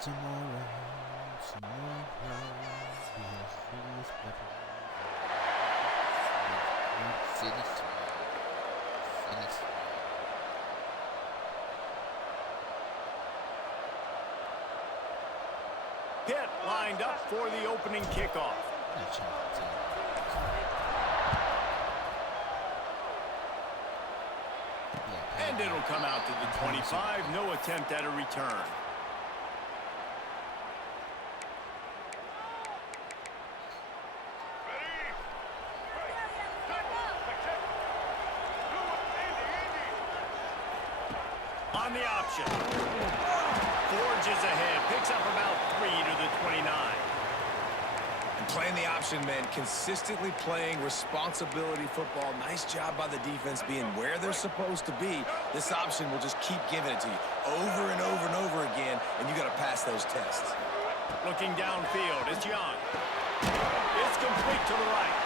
Tomorrow, tomorrow, we have serious weapons. Finish. Pitt lined up for the opening kickoff. And it'll come out to the 25. No attempt at a return. On the option. Forges ahead. Picks up about 3 to the 29. And playing the option meant consistently playing responsibility football. Nice job by the defense being where they're supposed to be. This option will just keep giving it to you over and over and over again, and you got to pass those tests. Looking downfield, it's Young. It's complete to the right.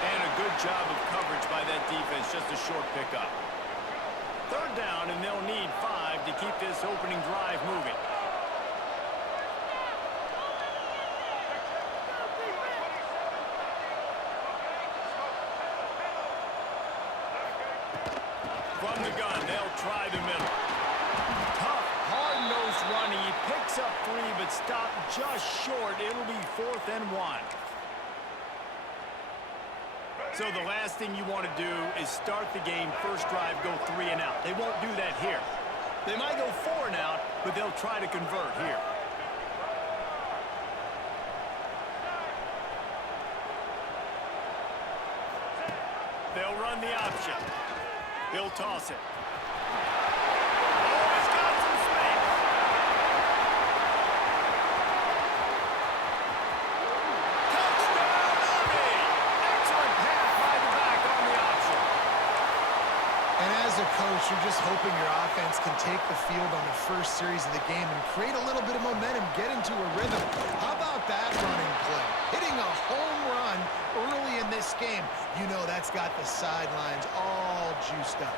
And a good job of coverage by that defense, just a short pickup. Third down, and they'll need 5 to keep this opening drive moving. From the gun, they'll try the middle. Tough, hard-nosed running. He picks up 3, but stopped just short. It'll be 4th and 1. So the last thing you want to do is start the game, first drive, go 3 and out. They won't do that here. They might go 4 and out, but they'll try to convert here. They'll run the option. He'll toss it. Oh, he's got some space. Touchdown, Army! Excellent pass by the back on the option. And as a coach, you're just hoping your offense can take the field on the first series of the game and create a little bit of momentum, get into a rhythm. How about that running play? Hitting a home run early in this game. You know that's got the sidelines all juiced up.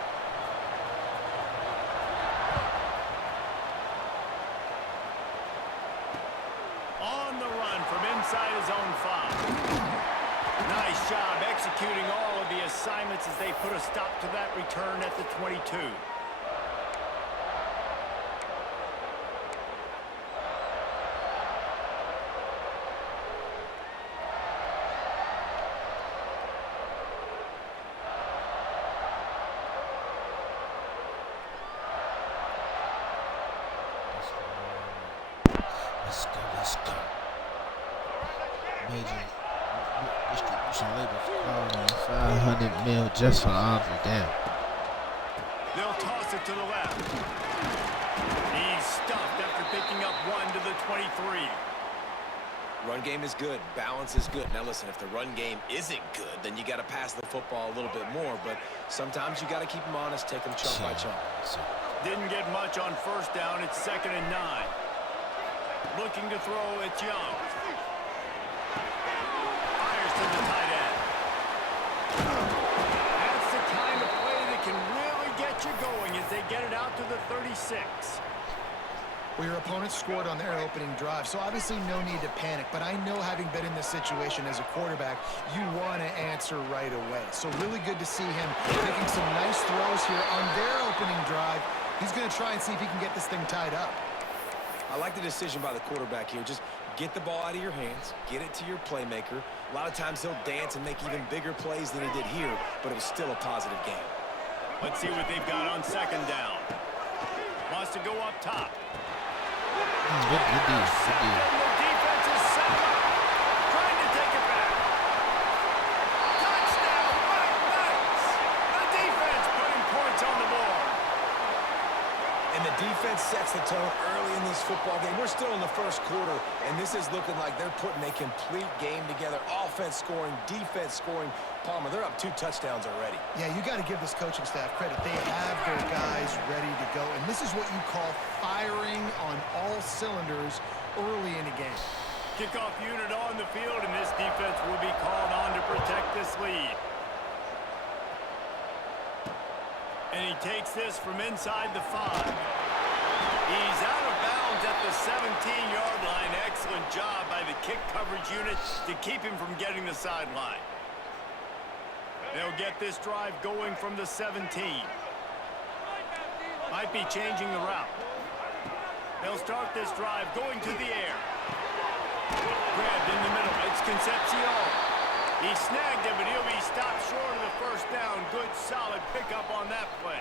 On the run from inside his own 5. Nice job executing all of the assignments as they put a stop to that return at the 22. Let's go. Major distribution labels calling 500 mil just for Aubrey. Damn. They'll toss it to the left. He's stuffed after picking up 1 to the 23. Run game is good. Balance is good. Now listen, if the run game isn't good, then you got to pass the football a little bit more. But sometimes you got to keep them honest, take them chunk by chunk. Didn't get much on first down. It's 2nd and 9. Looking to throw, it's Young. Fires to the tight end. That's the kind of play that can really get you going as they get it out to the 36. Well, your opponent scored on their opening drive, so obviously no need to panic. But I know, having been in this situation as a quarterback, you want to answer right away. So really good to see him making some nice throws here on their opening drive. He's going to try and see if he can get this thing tied up. I like the decision by the quarterback here. Just get the ball out of your hands, get it to your playmaker. A lot of times he'll dance and make even bigger plays than he did here, but it was still a positive game. Let's see what they've got on 2nd down. Wants to go up top. Good deal. The defense is set up. Trying to take it back. Touchdown, Mike Knights. The defense putting points on the board. And the defense sets the tone early in this football game. We're still in the first quarter, and this is looking like they're putting a complete game together. Offense scoring, defense scoring. Palmer, they're up 2 touchdowns already. Yeah, you got to give this coaching staff credit. They have their guys ready to go, and this is what you call firing on all cylinders early in a game. Kickoff unit on the field, and this defense will be called on to protect this lead. And he takes this from inside the 5. He's out of bounds at the 17-yard line. Excellent job by the kick coverage unit to keep him from getting the sideline. They'll get this drive going from the 17. Might be changing the route. They'll start this drive going to the air. Grabbed in the middle. It's Concepcion. He snagged it, but he'll be stopped short of the first down. Good, solid pickup on that play.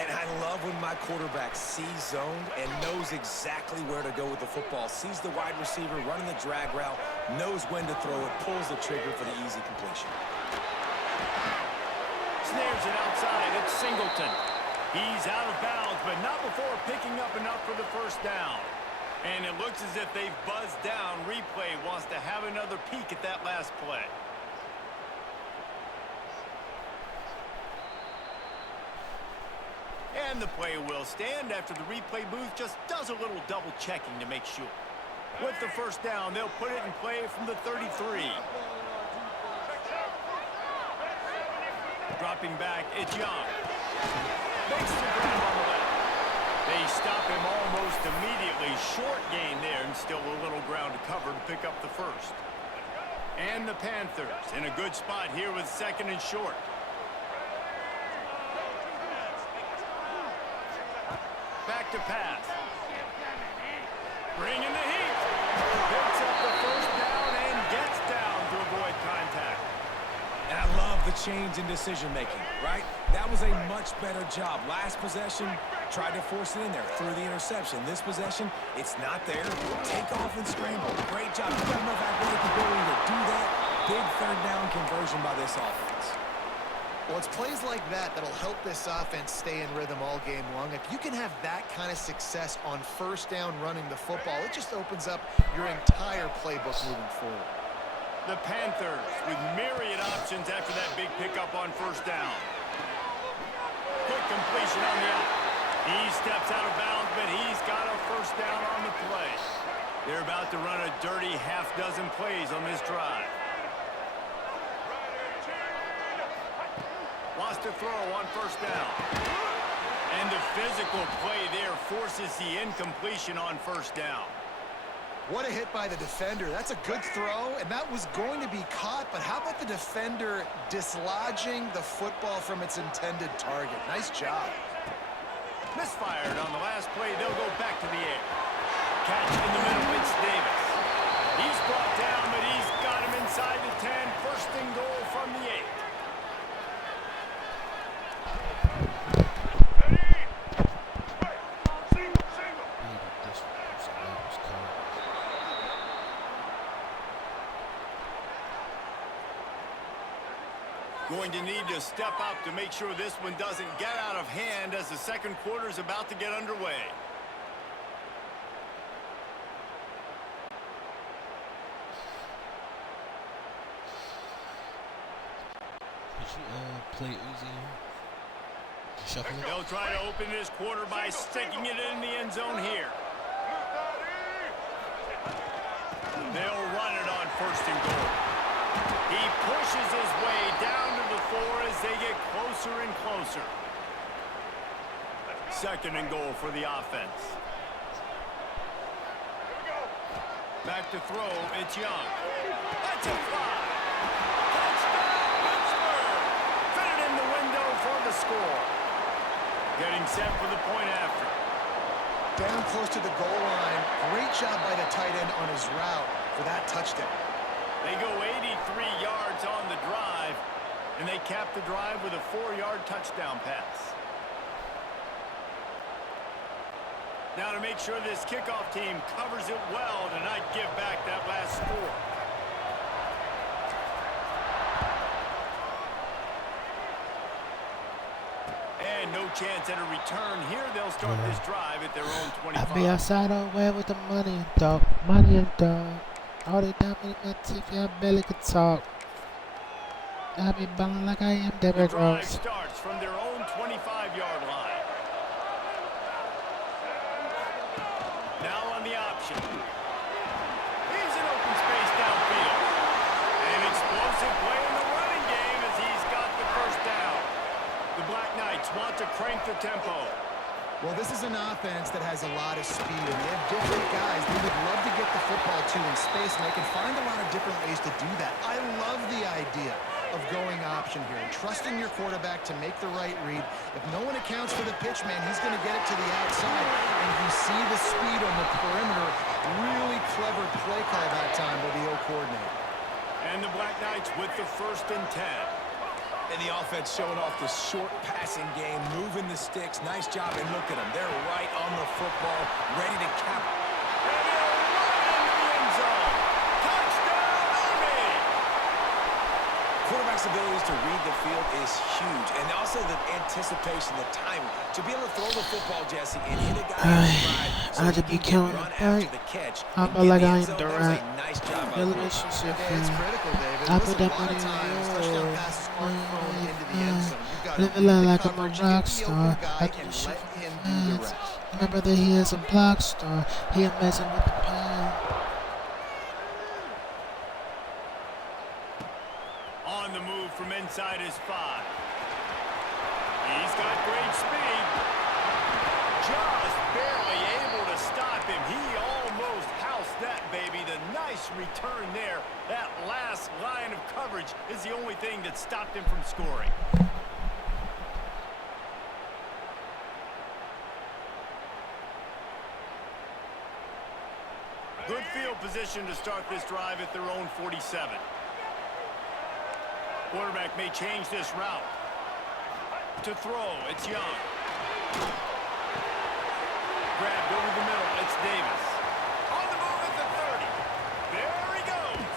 And I love when my quarterback sees zoned and knows exactly where to go with the football. Sees the wide receiver running the drag route, knows when to throw it, pulls the trigger for the easy completion. Snares it outside. It's Singleton. He's out of bounds, but not before picking up enough for the first down. And it looks as if they've buzzed down. Replay wants to have another peek at that last play. And the play will stand after the replay booth just does a little double checking to make sure. With the first down, they'll put it in play from the 33. Dropping back, it's Young. Makes the grab on the left. They stop him almost immediately. Short gain there and still a little ground to cover to pick up the first. And the Panthers in a good spot here with second and short. Back to pass. Bringing the heat. Picks up the first down and gets down to avoid contact. And I love the change in decision-making, right? That was a much better job. Last possession, tried to force it in there through the interception. This possession, it's not there. Take off and scramble. Great job. You got enough athletic ability to do that. Big third down conversion by this offense. Well, it's plays like that that'll help this offense stay in rhythm all game long. If you can have that kind of success on first down running the football, it just opens up your entire playbook moving forward. The Panthers with myriad options after that big pickup on first down. Quick completion on the out. He steps out of bounds, but he's got a first down on the play. They're about to run a dirty half-dozen plays on this drive. Wants to throw on first down. And the physical play there forces the incompletion on first down. What a hit by the defender. That's a good throw, and that was going to be caught, but how about the defender dislodging the football from its intended target? Nice job. Misfired on the last play. They'll go back to the air. Catch in the middle. It's Davis. He's brought down, but he's got him inside the 10. First and goal from the 8. Going to need to step up to make sure this one doesn't get out of hand as the second quarter is about to get underway. Could you play Uzi? Shuffle it? They'll try to open this quarter by sticking it in the end zone here. They'll run it on first and goal. He pushes his way down to the 4 as they get closer and closer. Second and goal for the offense. Back to throw, it's Young. That's a fly. Touchdown, Pittsburgh! Fit it in the window for the score. Getting set for the point after. Down close to the goal line. Great job by the tight end on his route for that touchdown. They go 83 yards on the drive, and they cap the drive with a 4-yard touchdown pass. Now to make sure this kickoff team covers it well to not give back that last score. And no chance at a return here. They'll start this drive at their own 25. I be outside on where with the money and dog. Money and dog. All they done with my teeth, y'all barely could talk. I be ballin' like I am The Derrick drive Rose. starts from their own 25-yard line. Now on the option. He's in open space downfield. An explosive play in the running game as he's got the first down. The Black Knights want to crank the tempo. Well, this is an offense that has a lot of speed, and they have different guys they would love to get the football to in space, and they can find a lot of different ways to do that. I love the idea of going option here and trusting your quarterback to make the right read. If no one accounts for the pitch, man, he's going to get it to the outside, and you see the speed on the perimeter. Really clever play call that time by the O coordinator. And the Black Knights with the 1st and 10. And the offense showing off the short passing game, moving the sticks. Nice job, and look at them. They're right on the football, ready to cap. And they're right into the end zone. Touchdown, Army! Quarterback's abilities to read the field is huge, and also the anticipation, the timing. To be able to throw the football, Jesse, and hit a guy in stride so I had to be counting the break. I feel like I am Durant. Nice job by the Relationship It's critical, David. I Listen, put that a lot money of on times, touchdown passes aren't thrown into the end zone. You've got to living read the like I'm a coverage, rock get the star. open guy, I and do shit let for him do the fans. rest. My brother, he is a block star. He amazing with the pen. On the move from inside his 5. He's got great speed. Just barely able to stop him. He almost housed that baby. The nice return there. That last line of coverage is the only thing that stopped him from scoring. Good field position to start this drive at their own 47. Quarterback may change this route. To throw, it's Young. Grabbed over the middle, it's Davis. On the move at the 30. There he goes.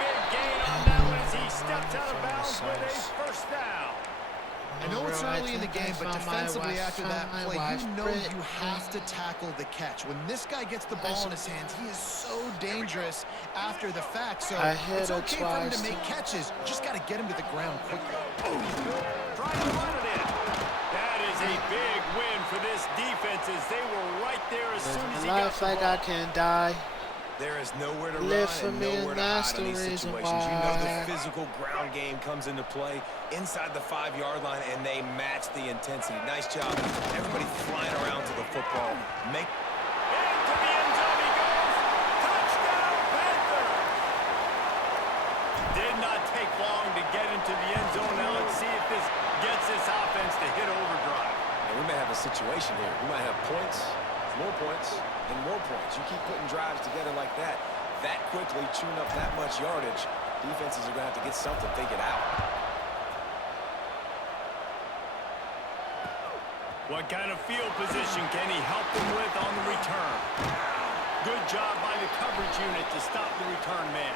Big gain on that one as he steps out of bounds with a 1st down. I know it's early in the game, but defensively after that play, you know you have to tackle the catch. When this guy gets the ball in his hands, he is so dangerous after the fact. So it's okay for him to make catches. You just got to get him to the ground quickly. Trying to run it in. That is a big win for this defense as they were right there as soon as he got the Life like ball. I can die. There is nowhere to Live run for and me, nowhere and to that's hide in the these reason situations. You know the why. physical ground game comes into play inside the 5-yard line, and they match the intensity. Nice job. Everybody flying around to the football. Make Into the end zone he goes. Touchdown, Panthers! Did not take long to get into the end zone. Now let's see if this gets this offense to hit overdrive. And we may have a situation here. We might have points, more points, and more points. You keep putting drives together like that quickly, chewing up that much yardage, defenses are going to have to get something figured out. What kind of field position can he help them with on the return? Good job by the coverage unit to stop the return man.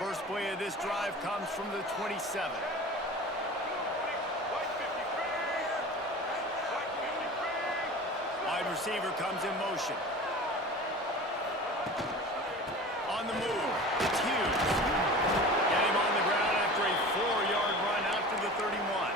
First play of this drive comes from the 27. Wide receiver comes in motion. On the move, it's Hughes. Get him on the ground after a 4-yard run out to the 31.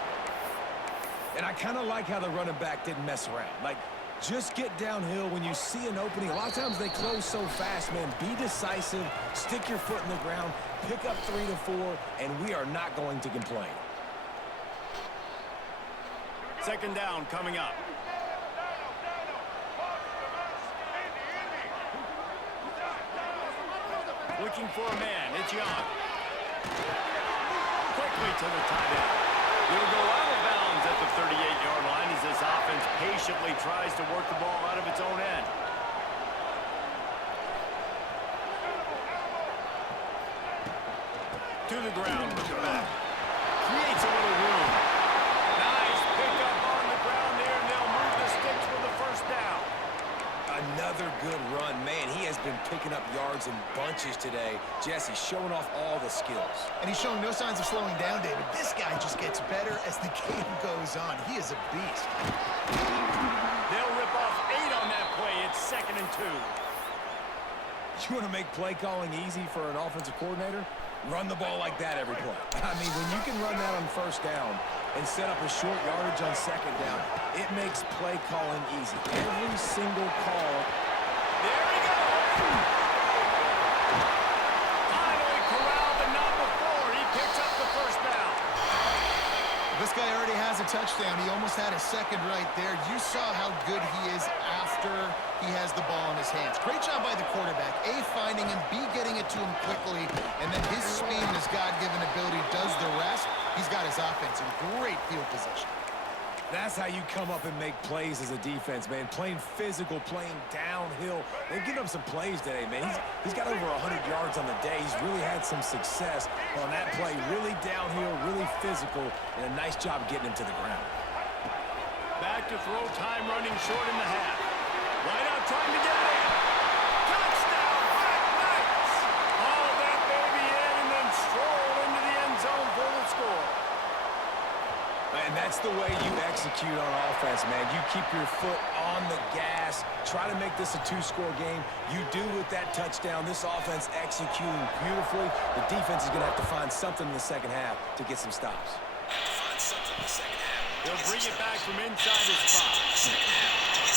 And I kind of like how the running back didn't mess around. Like, just get downhill when you see an opening. A lot of times they close so fast, man. Be decisive, stick your foot in the ground, pick up 3 to 4, and we are not going to complain. 2nd down coming up. Looking for a man, it's Young. Quickly to the tight end. He'll go out of bounds at the 38-yard line as this offense patiently tries to work the ball out of its own end. To the ground with the back. Creates a little room. Nice pickup on the ground there, and they'll move the sticks for the 1st down. Another good run. Man, he has been picking up yards in bunches today. Jesse showing off all the skills. And he's showing no signs of slowing down, David. This guy just gets better as the game goes on. He is a beast. They'll rip off 8 on that play. It's 2nd and 2. You want to make play calling easy for an offensive coordinator? Run the ball like that every play. I mean, when you can run that on 1st down and set up a short yardage on 2nd down, it makes play calling easy. Every single call. There he goes. touchdown. He almost had a second right there. You saw how good he is after he has the ball in his hands. Great job by the quarterback. A, finding him, B, getting it to him quickly, and then his speed and his God-given ability does the rest. He's got his offense in great field position. That's how you come up and make plays as a defense, man. Playing physical, playing downhill. They've given up some plays today, man. He's got over 100 yards on the day. He's really had some success on that play. Really downhill, really physical, and a nice job getting him to the ground. Back to throw, time running short in the half. Right out trying to get it in. Touchdown, Black Knights! Haul that baby in and then stroll into the end zone for the score. And that's the way you execute on offense, man. You keep your foot on the gas. Try to make this a two-score game. You do with that touchdown. This offense executing beautifully. The defense is going to have to find something in the second half to get some stops. They'll bring it back from inside his spot.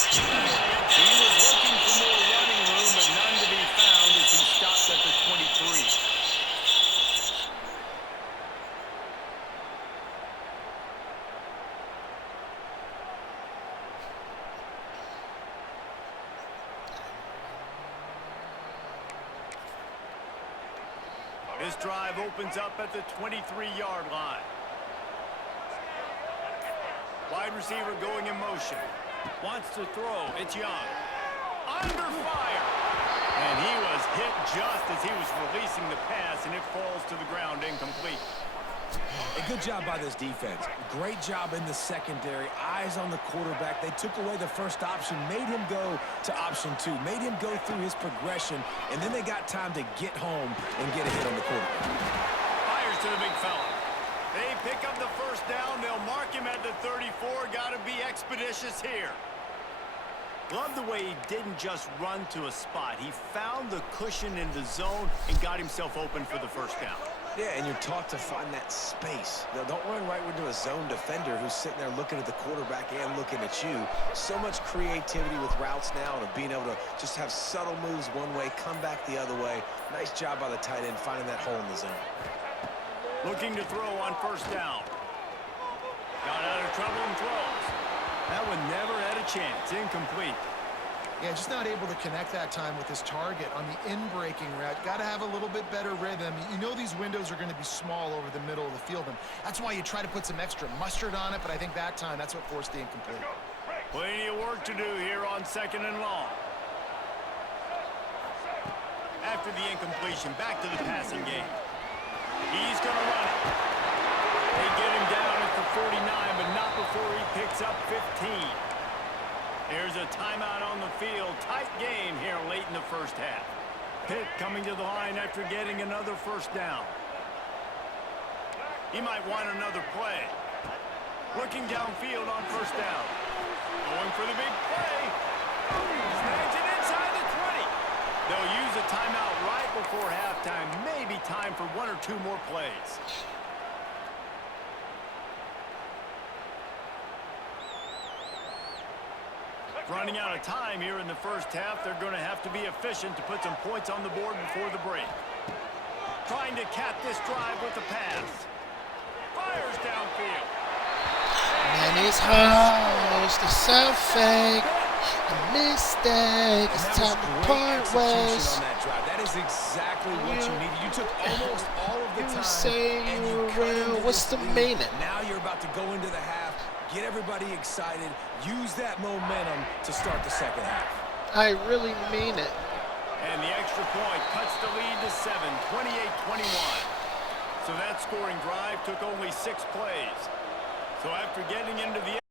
He was looking for more running room, but none to be found as he stops at the 23. This drive opens up at the 23-yard line. Wide receiver going in motion. Wants to throw. It's Young. Under fire. And he was hit just as he was releasing the pass, and it falls to the ground incomplete. A good job by this defense. Great job in the secondary. Eyes on the quarterback. They took away the first option, made him go to option 2, made him go through his progression, and then they got time to get home and get a hit on the quarterback. Fires to the big fella. They pick up the first down. They'll mark him at the 34. Got to be expeditious here. Love the way he didn't just run to a spot. He found the cushion in the zone and got himself open for the first down. Yeah, and you're taught to find that space. Now, don't run right into a zone defender who's sitting there looking at the quarterback and looking at you. So much creativity with routes now and being able to just have subtle moves one way, come back the other way. Nice job by the tight end finding that hole in the zone. Looking to throw on first down. Got out of trouble and throws. That one never had a chance. Incomplete. Yeah, just not able to connect that time with his target on the in-breaking route. Got to have a little bit better rhythm. You know these windows are going to be small over the middle of the field, and that's why you try to put some extra mustard on it, but I think that time, that's what forced the incomplete. Plenty of work to do here on second and long. After the incompletion, back to the passing game. He's going to run it. They get him down at the 49, but not before he picks up 15. There's a timeout on the field. Tight game here late in the first half. Pitt coming to the line after getting another first down. He might want another play. Looking downfield on first down. Going for the big play. Snags it inside the 20. They'll use a timeout right before halftime. Maybe time for one or two more plays. Running out of time here in the first half. They're going to have to be efficient to put some points on the board before the break. Trying to cap this drive with the pass. Fires downfield. And it's hard. It's the self-fake. A mistake. It's time to part ways. On that drive. That is exactly what you needed. You took almost all of the time. You say and you're cut real. into What's the this lead. meaning? Now you're about to go into the half. Get everybody excited. Use that momentum to start the second half. I really mean it. And the extra point cuts the lead to 7, 28-21. So that scoring drive took only 6 plays. So after getting into the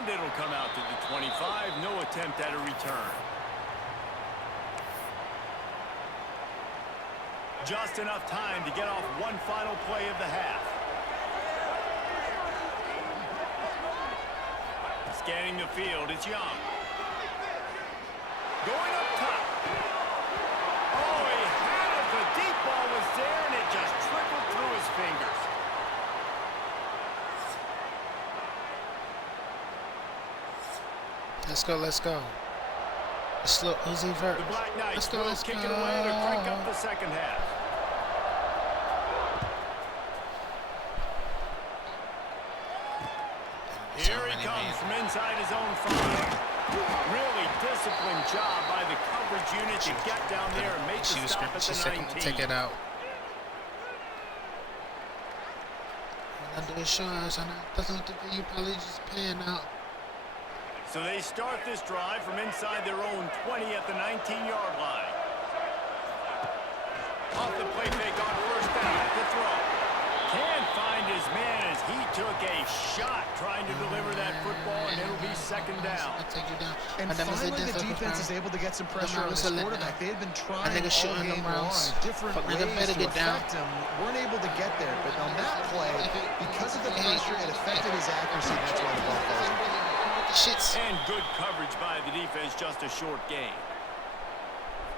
and it'll come out to the 25. No attempt at a return. Just enough time to get off one final play of the half. Scanning the field, it's Young. Going up top. Oh, he had it. The deep ball was there, and it just trickled through his fingers. Let's go, let's go. It's slow, Uzi Vert. The Black Knights Let's go, let's kick go. it away to crank up the second half. show Here he many comes means. from inside his own 5. Really disciplined job by the coverage unit to get down there and make the She was stop at she the said, "Come on, 19. take it out." When I do a show, that's not the thing you probably just paying out. So they start this drive from inside their own 20 at the 19-yard line. Off the play fake on first down at the throw. Can't find his man as he took a shot trying to deliver that football, and it'll be second down. I take you down. And finally, the defense is able to get some pressure on this quarterback. They had been trying all game long, different ways to affect him. Weren't able to get there, but on that play, because of the pressure, it affected his accuracy. That's why the ball falls. And good coverage by the defense, just a short gain.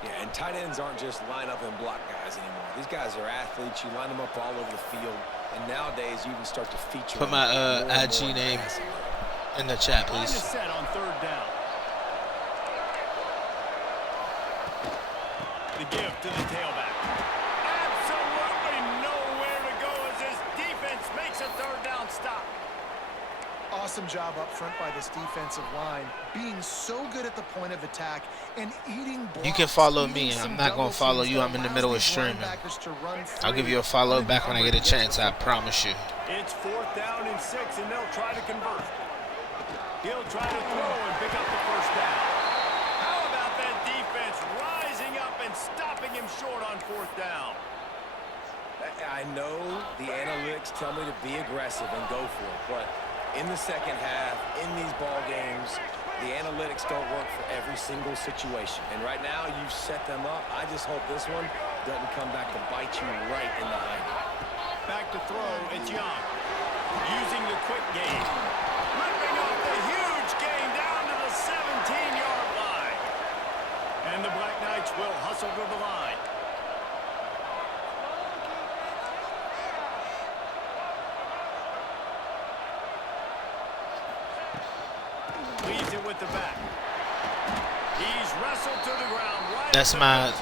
Yeah, and tight ends aren't just line up and block guys anymore. These guys are athletes. You line them up all over the field. And nowadays, you can start to feature. Put my IG name in the chat, Line please. is set on third down. The give to the tailback. Absolutely nowhere to go as this defense makes a third down stop. Awesome job up front by this defensive line, being so good at the point of attack and eating blocks. You can follow me. I'm not going to follow you. I'm in the middle of streaming. I'll give you a follow back when I get a chance. I promise you. It's 4th down and 6, and they'll try to convert. He'll try to throw and pick up the first down. How about that defense rising up and stopping him short on 4th down? I know the analytics tell me to be aggressive and go for it, but in the second half, in these ball games, the analytics don't work for every single situation. And right now, you've set them up. I just hope this one doesn't come back to bite you right in the hind. Back to throw, it's Young. Using the quick game. Ripping off the huge gain down to the 17-yard line. And the Black Knights will hustle to the line. Leaves it with the back. He's wrestled to the ground right. That's my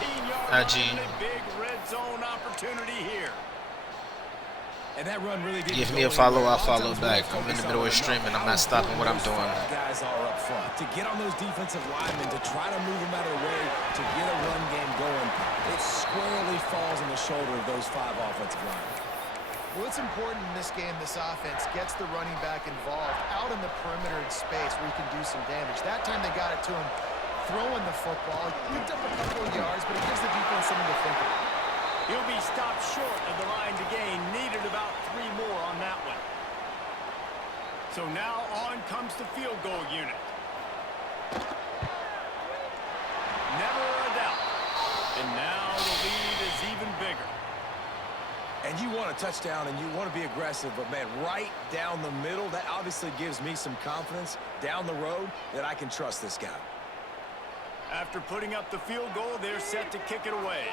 A IG. big red zone opportunity here. And that run really did. Give me a follow, I'll follow back. I'm in the middle of streaming. I'm not stopping what I'm doing. Guys are up front to get on those defensive linemen, to try to move them out of the way, to get a run game going. It squarely falls on the shoulder of those 5 offensive linemen. Well, it's important in this game, this offense gets the running back involved out in the perimeter in space where he can do some damage. That time they got it to him throwing the football. He picked up a couple of yards, but it gives the defense something to think about. He'll be stopped short of the line to gain. Needed about 3 more on that one. So now on comes the field goal unit. Never a doubt. And now the lead is even bigger. And you want a touchdown and you want to be aggressive, but man, right down the middle, that obviously gives me some confidence down the road that I can trust this guy. After putting up the field goal, they're set to kick it away.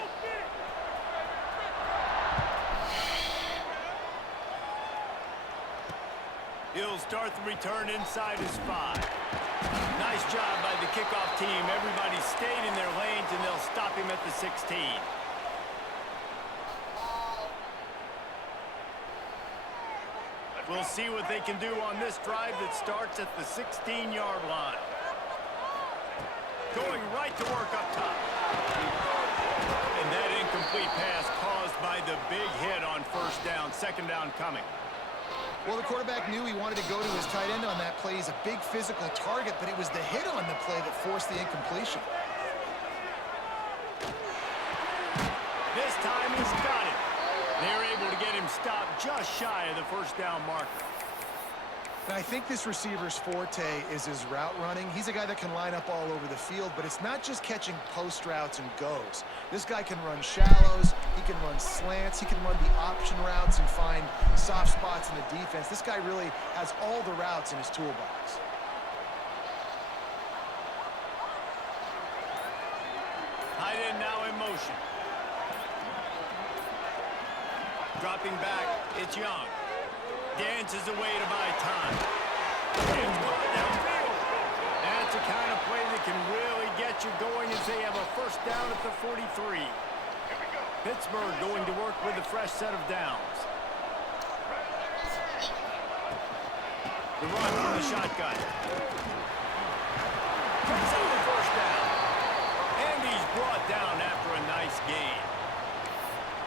He'll start the return inside his 5. Nice job by the kickoff team. Everybody stayed in their lanes, and they'll stop him at the 16. We'll see what they can do on this drive that starts at the 16-yard line. Going right to work up top. And that incomplete pass caused by the big hit on first down. Second down coming. Well, the quarterback knew he wanted to go to his tight end on that play. He's a big physical target, but it was the hit on the play that forced the incompletion. This time he's got it. They're able to get him stopped just shy of the first down marker. And I think this receiver's forte is his route running. He's a guy that can line up all over the field, but it's not just catching post routes and goes. This guy can run shallows, he can run slants, he can run the option routes and find soft spots in the defense. This guy really has all the routes in his toolbox. Tight end now in motion. Dropping back, it's Young. Dances away to buy time. It's caught downfield. That's the kind of play that can really get you going as they have a first down at the 43. Pittsburgh going to work with a fresh set of downs. The run from the shotgun. Picks up the first down. And he's brought down after a nice gain.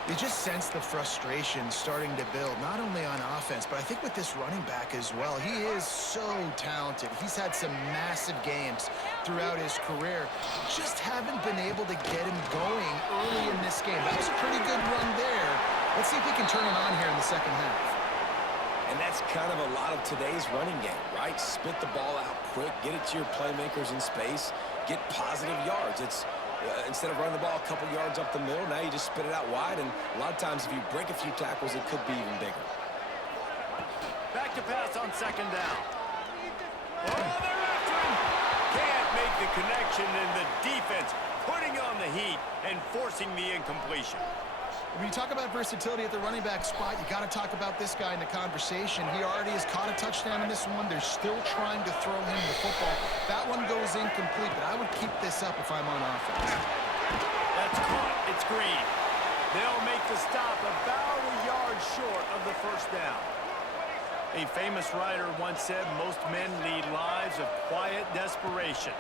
You just sense the frustration starting to build, not only on offense, but I think with this running back as well. He is so talented. He's had some massive games throughout his career. Just haven't been able to get him going early in this game. That was a pretty good run there. Let's see if he can turn it on here in the second half. And that's kind of a lot of today's running game, right? Spit the ball out quick, get it to your playmakers in space, get positive yards. It's instead of running the ball a couple yards up the middle, now you just spit it out wide, and a lot of times if you break a few tackles, it could be even bigger. Back to pass on second down. Oh, they're after him. Can't make the connection, and the defense putting on the heat and forcing the incompletion. When you talk about versatility at the running back spot, you got to talk about this guy in the conversation. He already has caught a touchdown in this one. They're still trying to throw him the football. That one goes incomplete, but I would keep this up if I'm on offense. That's caught. It's Green. They'll make the stop about a yard short of the first down. A famous writer once said, most men lead lives of quiet desperation.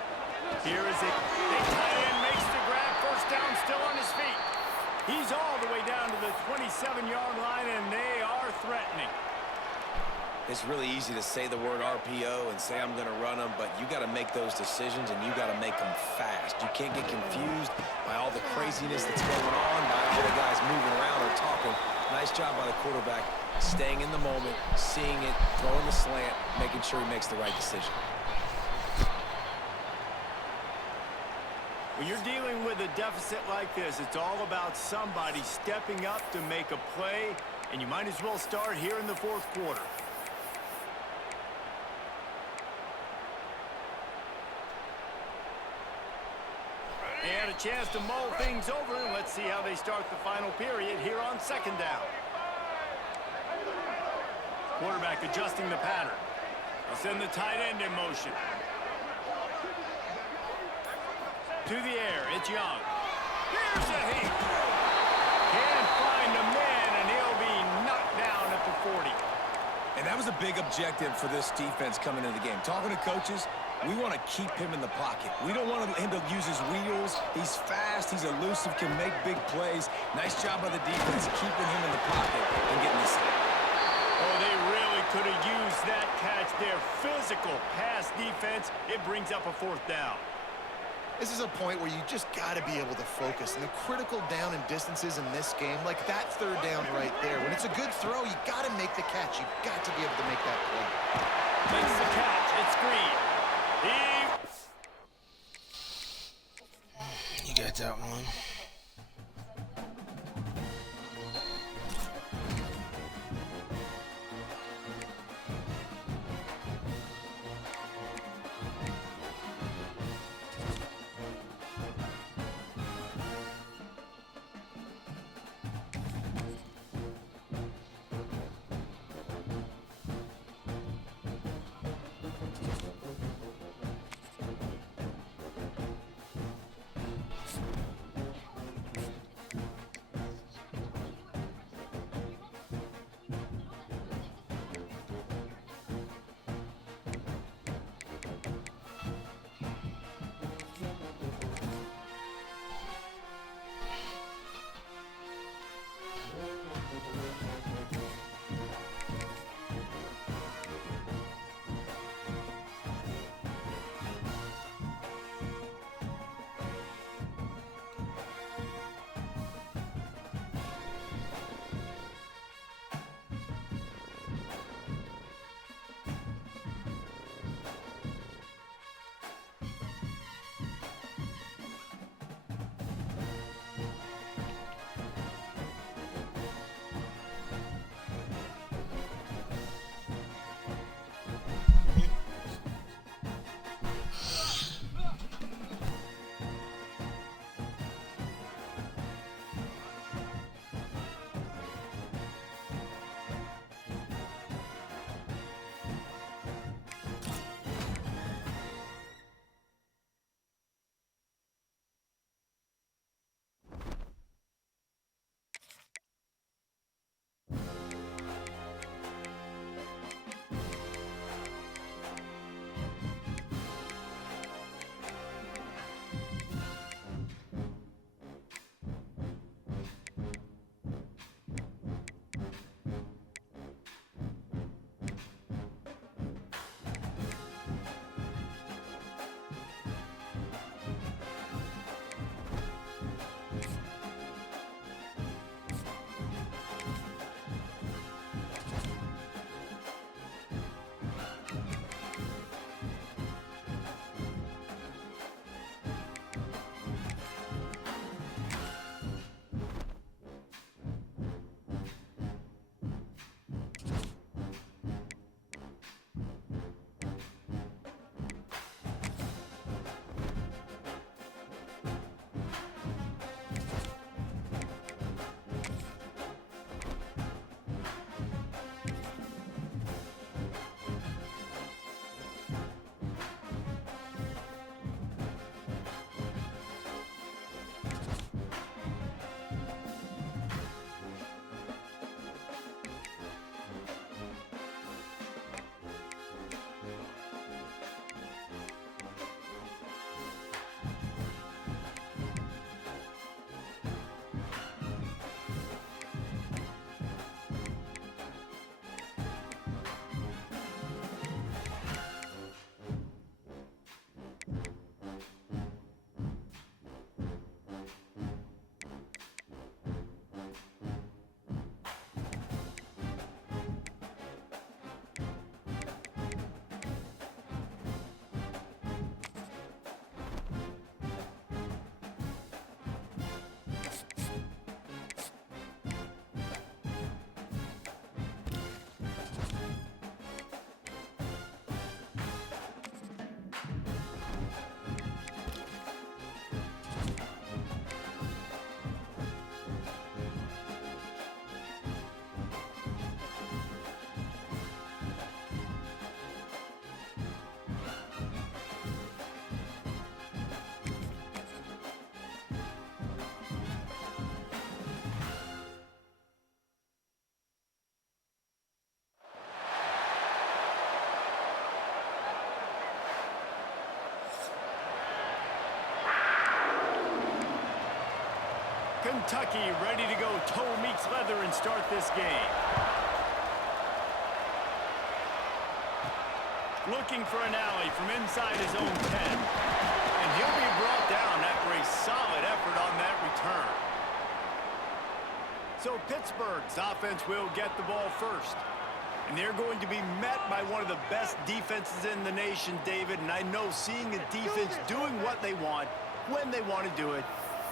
Here is it. Big tight end makes the grab. First down, still on his feet. He's all the way down to the 27-yard line, and they are threatening. It's really easy to say the word RPO and say I'm going to run them, but you got to make those decisions, and you got to make them fast. You can't get confused by all the craziness that's going on, by all the guys moving around or talking. Nice job by the quarterback, staying in the moment, seeing it, throwing the slant, making sure he makes the right decision. When you're dealing with a deficit like this, it's all about somebody stepping up to make a play, and you might as well start here in the fourth quarter. And a chance to mull things over, and let's see how they start the final period here on second down. Quarterback adjusting the pattern. They'll send the tight end in motion. To the air, it's Young. Here's a hit. Can't find a man, and he'll be knocked down at the 40. And that was a big objective for this defense coming into the game. Talking to coaches, we want to keep him in the pocket. We don't want him to use his wheels. He's fast, he's elusive, can make big plays. Nice job by the defense keeping him in the pocket and getting the sack. Oh, they really could have used that catch there. Physical pass defense. It brings up a fourth down. This is a point where you just got to be able to focus. And the critical down and distances in this game, like that third down right there, when it's a good throw, you got to make the catch. You got to be able to make that play. Makes the catch. It's Green. You got that one. Kentucky ready to go toe meets leather and start this game. Looking for an alley from inside his own 10. And he'll be brought down after a solid effort on that return. So Pittsburgh's offense will get the ball first. And they're going to be met by one of the best defenses in the nation, David. And I know seeing a defense doing what they want, when they want to do it,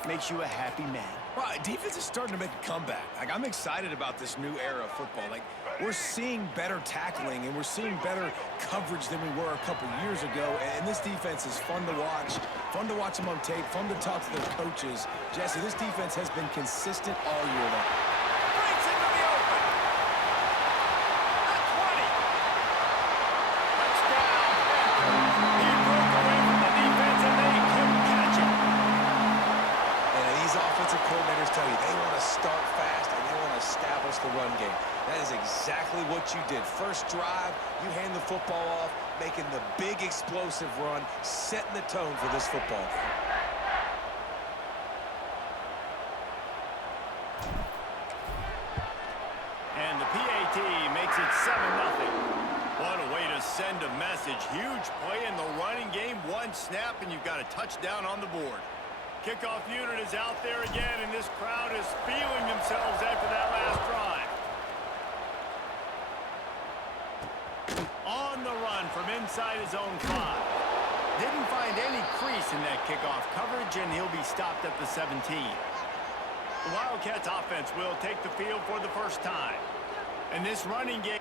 makes you a happy man. Right, defense is starting to make a comeback. Like, I'm excited about this new era of football. Like, we're seeing better tackling and we're seeing better coverage than we were a couple years ago. And this defense is fun to watch them on tape, fun to talk to their coaches. Jesse, this defense has been consistent all year long. Breaks into the open. At 20. Touchdown. He broke away from the defense and they couldn't catch him. And these offensive coordinators tell you they want to start fast and they want to establish the run game. That is exactly what you did. First drive, you hand the football off, making the big explosive run, setting the tone for this football game. And the PAT makes it 7-0. What a way to send a message. Huge play in the running game. One snap and you've got a touchdown on the board. Kickoff unit is out there again, and this crowd is feeling themselves after that last drive. On the run from inside his own 5. Didn't find any crease in that kickoff coverage, and he'll be stopped at the 17. The Wildcats offense will take the field for the first time. And this running game...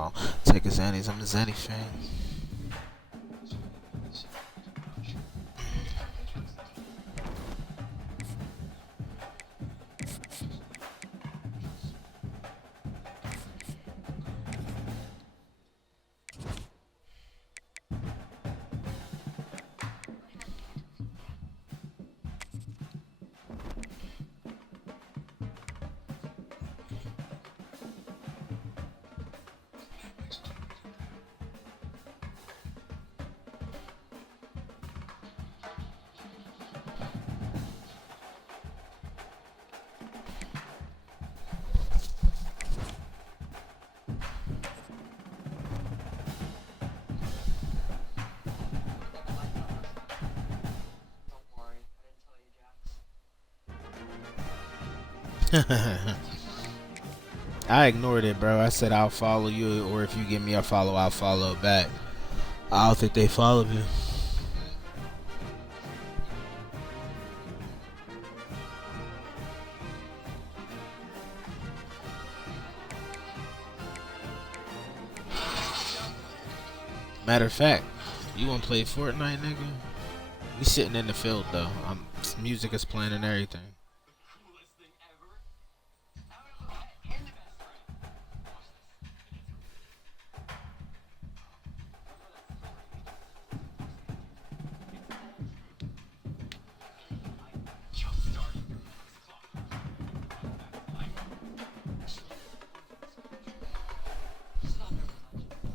gonna take his Zannies. I'm a Zanny fan. I ignored it, bro. I said I'll follow you, or if you give me a follow, I'll follow back. I don't think they followed me. Matter of fact, you wanna play Fortnite, nigga? We sitting in the field though. Music is playing and everything.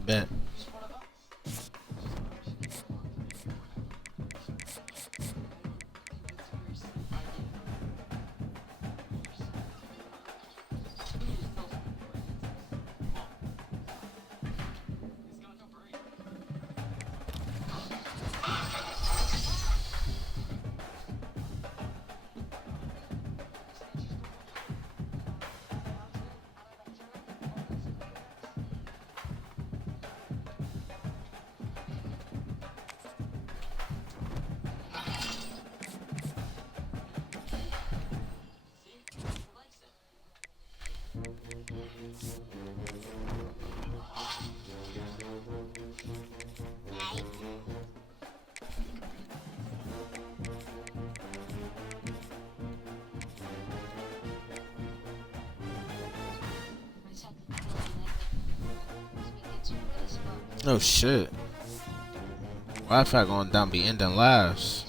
Bet. Oh shit. Wi-Fi going down be ending lives.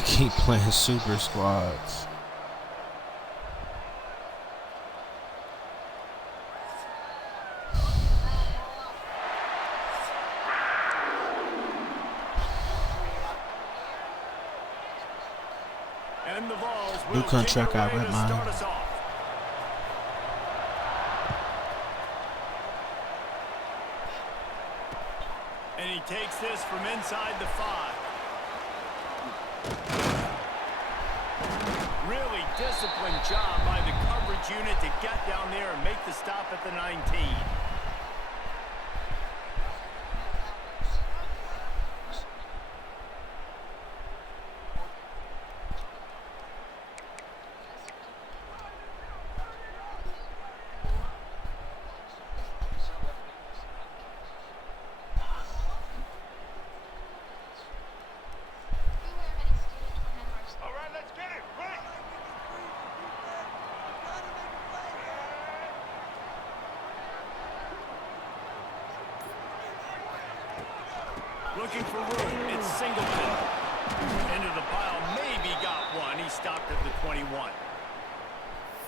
I keep playing super squads. And the balls will New contract kick I away read to mine. start us off. And he takes this from inside the 5. Really disciplined job by the coverage unit to get down there and make the stop at the 19. Looking for room. It's Singleton. Into the pile. Maybe got one. He stopped at the 21.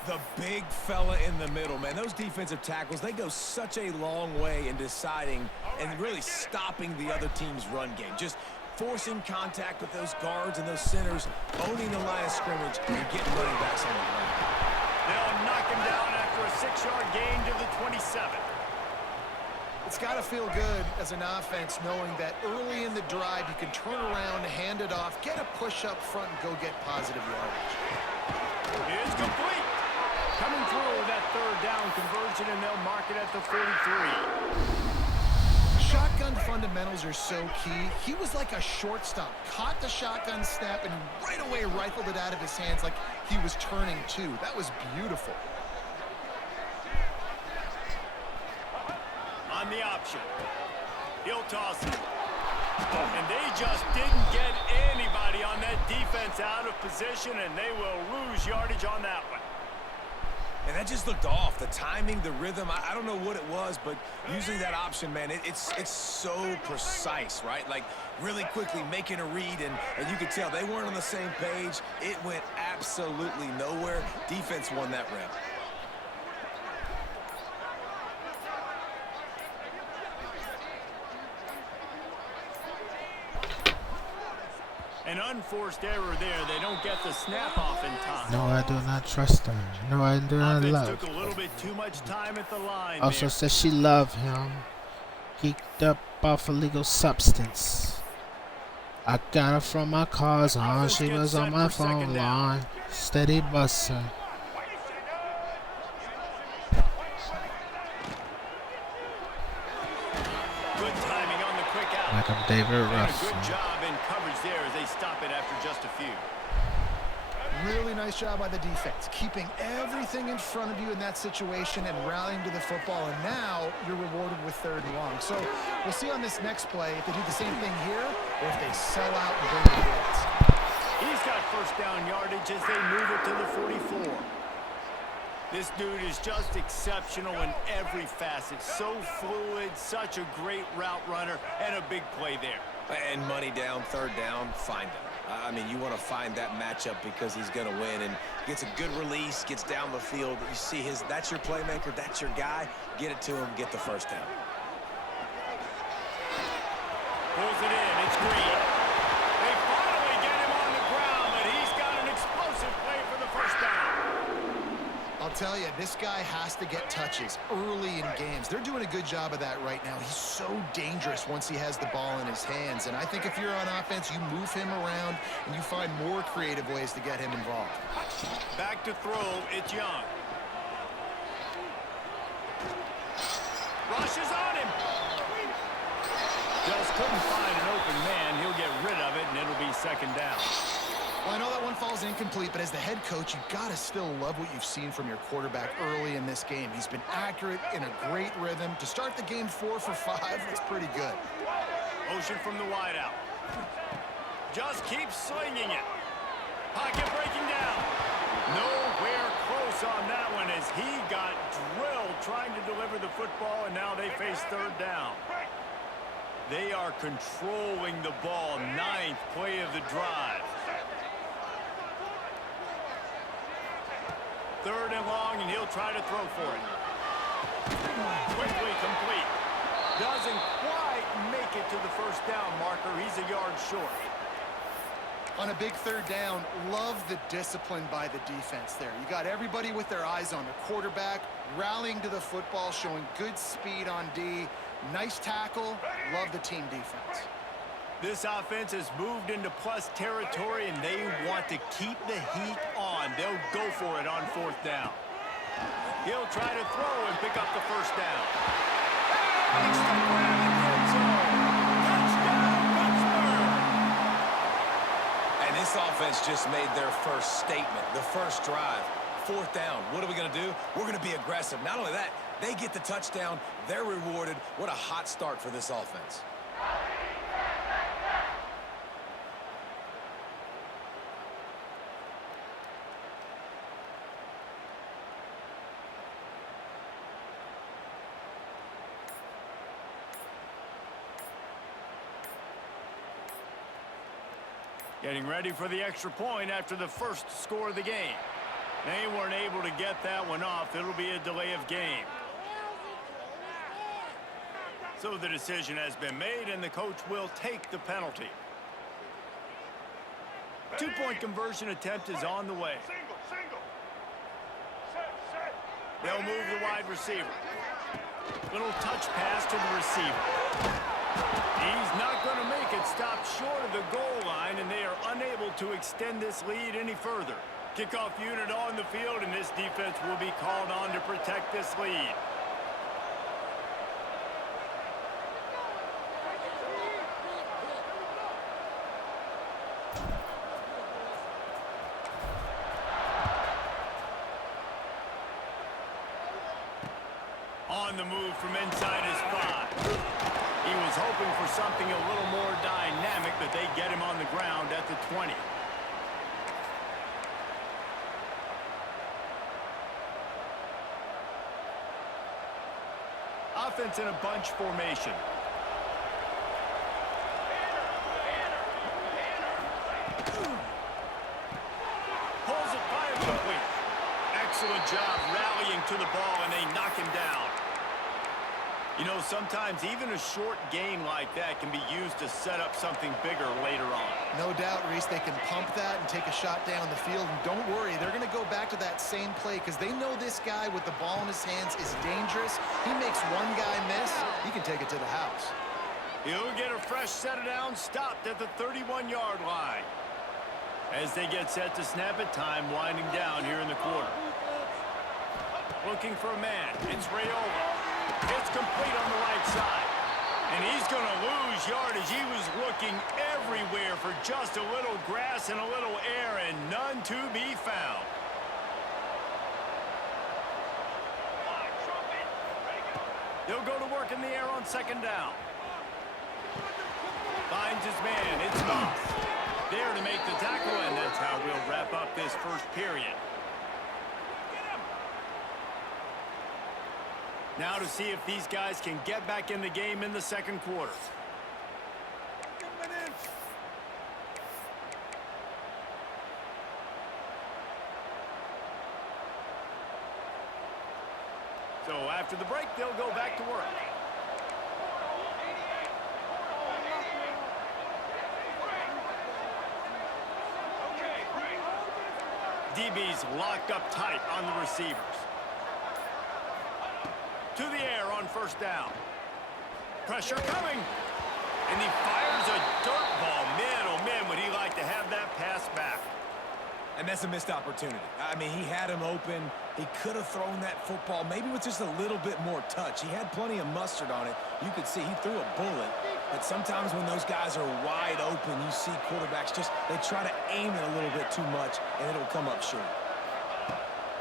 The big fella in the middle, man. Those defensive tackles, they go such a long way in deciding and really stopping the other team's run game. Just forcing contact with those guards and those centers, owning the line of scrimmage, and getting running backs on the ground. They'll knock him down after a 6-yard gain to the 27. It's got to feel good as an offense knowing that early in the drive you can turn around, hand it off, get a push up front, and go get positive yardage. It's complete. Coming through with that 3rd down conversion, and they'll mark it at the 43. Shotgun fundamentals are so key. He was like a shortstop, caught the shotgun snap, and right away rifled it out of his hands like he was turning two. That was beautiful. On the option. He'll toss it. And they just didn't get anybody on that defense out of position, and they will lose yardage on that one. And that just looked off. The timing, the rhythm, I don't know what it was, but using that option, man, it's so precise, right? Like, really quickly making a read, and you could tell they weren't on the same page. It went absolutely nowhere. Defense won that rep. An unforced error there. They don't get the snap off in time. No, I do not trust her. No, I do not Offense love took a little bit too much time at the line Also there. says she loved him. Geeked up off illegal substance. I got her from my car's on. She was on my phone line. Steady busser. Good timing on the quick out. Like I'm David And a Ruff. good job in coverage there as they stop it after just a few. Really nice job by the defense, keeping everything in front of you in that situation and rallying to the football. And now you're rewarded with 3rd and long. So we'll see on this next play if they do the same thing here or if they sell out and bring the blitz. He's got 1st down yardage as they move it to the 44. This dude is just exceptional in every facet. So fluid, such a great route runner, and a big play there. And money down, 3rd down, find him. I mean, you want to find that matchup because he's going to win and gets a good release, gets down the field. You see that's your playmaker, that's your guy. Get it to him, get the 1st down. Pulls it in, it's Green. They finally get him on the ground, but he's got an explosive play for the 1st down. I'll tell you, this guy has to get touches early in games. They're doing a good job of that right now. He's so dangerous once he has the ball in his hands. And I think if you're on offense, you move him around and you find more creative ways to get him involved. Back to throw, it's Young. Rushes on him. Just couldn't find an open man. He'll get rid of it, and it'll be 2nd down. Well, I know that one falls incomplete, but as the head coach, you've got to still love what you've seen from your quarterback early in this game. He's been accurate in a great rhythm. To start the game 4 for 5, that's pretty good. Motion from the wideout. Just keeps slinging it. Pocket breaking down. Nowhere close on that one as he got drilled trying to deliver the football, and now they face 3rd down. They are controlling the ball. 9th play of the drive. 3rd and long, and he'll try to throw for it. Quickly complete. Doesn't quite make it to the first down marker. He's a yard short. On a big 3rd down, love the discipline by the defense there. You got everybody with their eyes on the quarterback, rallying to the football, showing good speed on D. Nice tackle. Love the team defense. This offense has moved into plus territory, and they want to keep the heat on. They'll go for it on 4th down. He'll try to throw and pick up the first down. Makes the grab in the end zone. Touchdown, Pittsburgh! And this offense just made their first statement, the first drive. 4th down. What are we going to do? We're going to be aggressive. Not only that, they get the touchdown. They're rewarded. What a hot start for this offense. Getting ready for the extra point after the first score of the game. They weren't able to get that one off. It'll be a delay of game. So the decision has been made, and the coach will take the penalty. 2-point conversion attempt is on the way. They'll move the wide receiver. Little touch pass to the receiver. He's not going to make it. Stop short of the goal line, and they are unable to extend this lead any further. Kickoff unit on the field, and this defense will be called on to protect this lead. On the move from inside his 5. He was hoping for something a little more dynamic, but they get him on the ground at the 20. Offense in a bunch formation. Pulls it fire complete. Excellent job rallying to the ball, and they knock him down. You know, sometimes even a short gain like that can be used to set up something bigger later on. No doubt, Reese, they can pump that and take a shot down the field. And don't worry, they're going to go back to that same play because they know this guy with the ball in his hands is dangerous. He makes one guy miss, he can take it to the house. He'll get a fresh set of downs, stopped at the 31-yard line. As they get set to snap it, time winding down here in the quarter. Looking for a man. It's Raiola. It's complete on the right side. And he's going to lose yardage. He was looking everywhere for just a little grass and a little air, and none to be found. They'll go to work in the air on 2nd down. Finds his man. It's Moss. There to make the tackle, and that's how we'll wrap up this first period. Now to see if these guys can get back in the game in the 2nd quarter. So after the break, they'll go back to work. DB's locked up tight on the receivers. To the air on 1st down. Pressure coming. And he fires a dirt ball. Man, oh man, would he like to have that pass back. And that's a missed opportunity. I mean, he had him open. He could have thrown that football maybe with just a little bit more touch. He had plenty of mustard on it. You could see he threw a bullet. But sometimes when those guys are wide open, you see quarterbacks they try to aim it a little bit too much, and it'll come up short.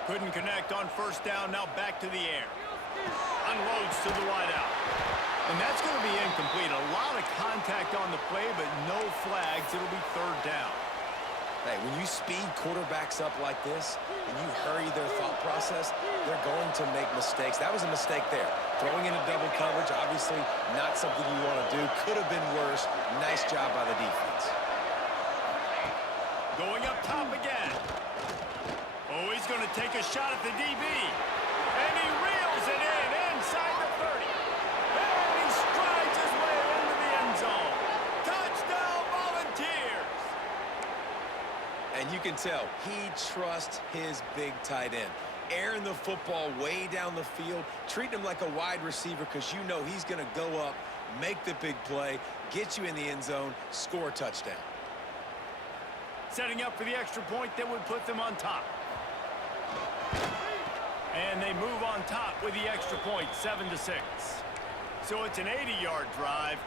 Couldn't connect on 1st down. Now back to the air. Unloads to the wideout. And that's going to be incomplete. A lot of contact on the play, but no flags. It'll be 3rd down. Hey, when you speed quarterbacks up like this and you hurry their thought process, they're going to make mistakes. That was a mistake there. Throwing into double coverage, obviously not something you want to do. Could have been worse. Nice job by the defense. Going up top again. Oh, he's going to take a shot at the DB. And he reels it in inside the 30. And he strides his way into the end zone. Touchdown, Volunteers! And you can tell he trusts his big tight end. Airing the football way down the field, treating him like a wide receiver because you know he's going to go up, make the big play, get you in the end zone, score a touchdown. Setting up for the extra point that would put them on top. And they move on top with the extra point, 7-6. So it's an 80-yard drive,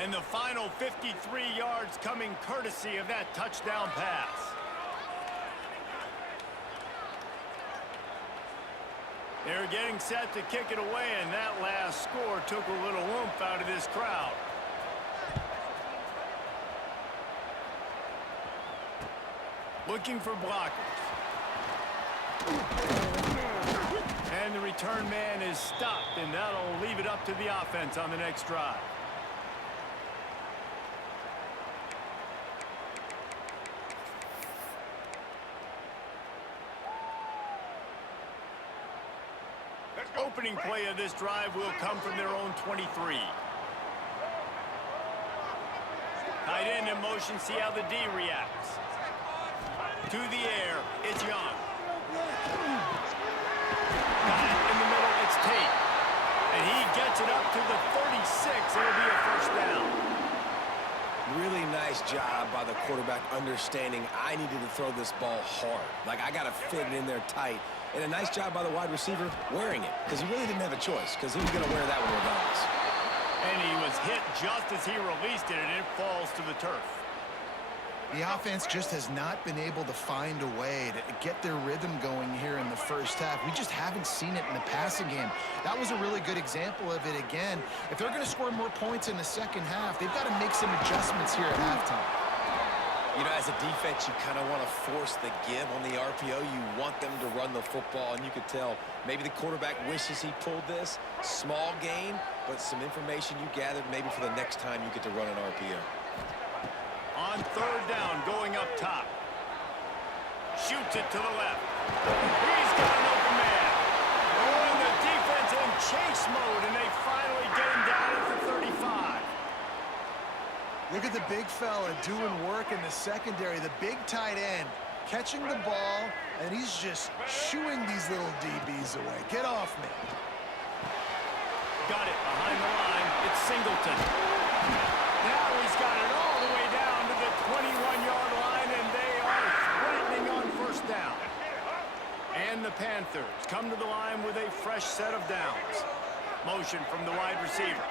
and the final 53 yards coming courtesy of that touchdown pass. They're getting set to kick it away, and that last score took a little oomph out of this crowd. Looking for blockers. And the return man is stopped, and that'll leave it up to the offense on the next drive. Opening play of this drive will come from their own 23. Tight end in motion, see how the D reacts. To the air, it's Young. Got it in the middle, it's Tate. And he gets it up to the 36. It'll be a first down. Really nice job by the quarterback understanding I needed to throw this ball hard. Like, I got to fit it in there tight. And a nice job by the wide receiver wearing it, because he really didn't have a choice, because he was going to wear that one regardless. And he was hit just as he released it, and it falls to the turf. The offense just has not been able to find a way to get their rhythm going here in the first half. We just haven't seen it in the passing game. That was a really good example of it again. If they're going to score more points in the second half, they've got to make some adjustments here at halftime. You know, as a defense, you kind of want to force the give on the RPO. You want them to run the football, and you could tell maybe the quarterback wishes he pulled this. Small gain, but some information you gathered maybe for the next time you get to run an RPO. On third down, going up top. Shoots it to the left. He's got an open man. Oh, and the defense in chase mode, and they finally get him down at the 35. Look at the big fella doing work in the secondary. The big tight end catching the ball, and he's just shooing these little DBs away. Get off me. Got it behind the line. It's Singleton. Now he's got it all the way down to the 21-yard line, and they are threatening on first down. And the Panthers come to the line with a fresh set of downs. Motion from the wide receiver.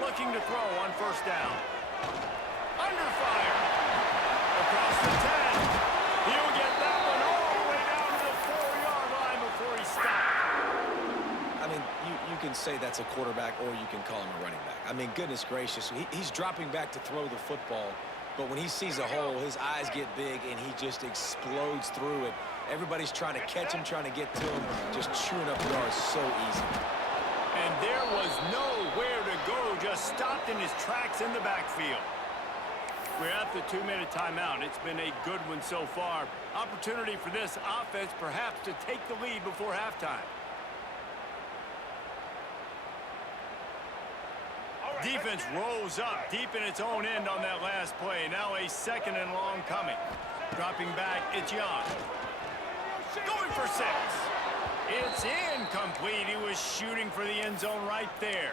Looking to throw on first down. Under fire. Across the 10. He'll get that one all the way down to the 4-yard line before he stopped. I mean, you can say that's a quarterback or you can call him a running back. I mean, goodness gracious, he's dropping back to throw the football, but when he sees a hole, his eyes get big and he just explodes through it. Everybody's trying to catch him, trying to get to him, just chewing up yards so easy. And there was nowhere to go, just stopped in his tracks in the backfield. We're at the 2-minute timeout. It's been a good one so far. Opportunity for this offense perhaps to take the lead before halftime. Defense rolls up deep in its own end on that last play. Now a second and long coming. Dropping back, it's Young. Going for 6. It's incomplete. He was shooting for the end zone right there.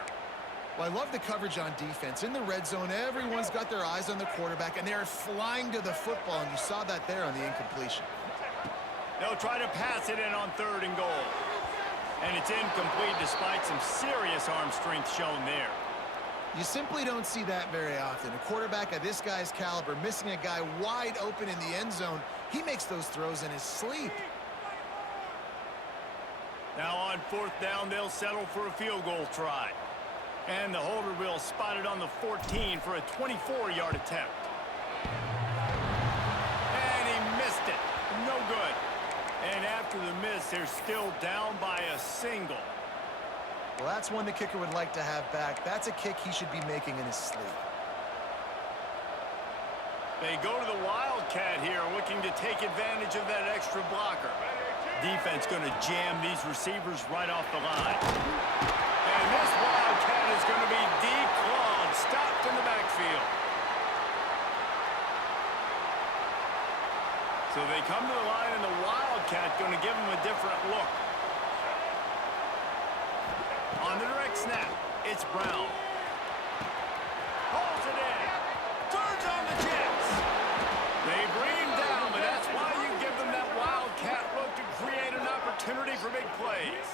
Well, I love the coverage on defense. In the red zone, everyone's got their eyes on the quarterback, and they're flying to the football, and you saw that there on the incompletion. They'll try to pass it in on 3rd and goal. And it's incomplete despite some serious arm strength shown there. You simply don't see that very often. A quarterback of this guy's caliber missing a guy wide open in the end zone. He makes those throws in his sleep. Now on 4th down, they'll settle for a field goal try. And the holder will spot it on the 14 for a 24-yard attempt. And he missed it. No good. And after the miss, they're still down by a single. Well, that's one the kicker would like to have back. That's a kick he should be making in his sleep. They go to the Wildcat here, looking to take advantage of that extra blocker. Defense going to jam these receivers right off the line. And this Wildcat is going to be declawed, stopped in the backfield. So they come to the line, and the Wildcat going to give them a different look. On the direct snap, it's Brown. Pulls it in. Turns on the Jets. They bring him down, but that's why you give them that Wildcat look to create an opportunity for big plays.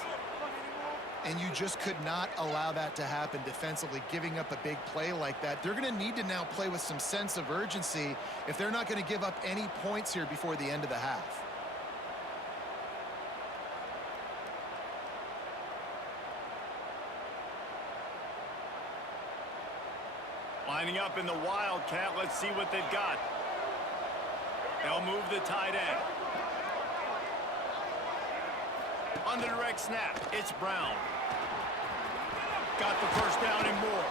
And you just could not allow that to happen defensively, giving up a big play like that. They're going to need to now play with some sense of urgency if they're not going to give up any points here before the end of the half. Lining up in the Wildcat, let's see what they've got. They'll move the tight end. On the direct snap, it's Brown. Got the first down and more.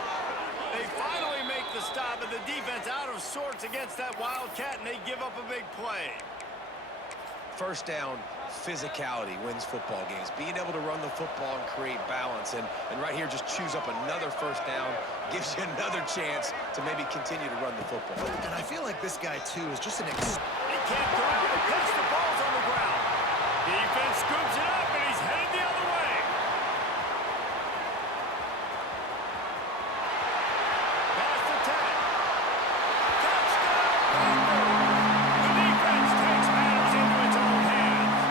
They finally make the stop, but the defense out of sorts against that Wildcat, and they give up a big play. First down, physicality wins football games. Being able to run the football and create balance. And right here, just choose up another first down. Gives you another chance to maybe continue to run the football. And I feel like this guy, too, is just an... He can't throw it. The pitch, the ball's on the ground. Defense scoops it up, and he's headed the other way. Past the 10. Touchdown, Bengals. The defense takes matters into its own hands.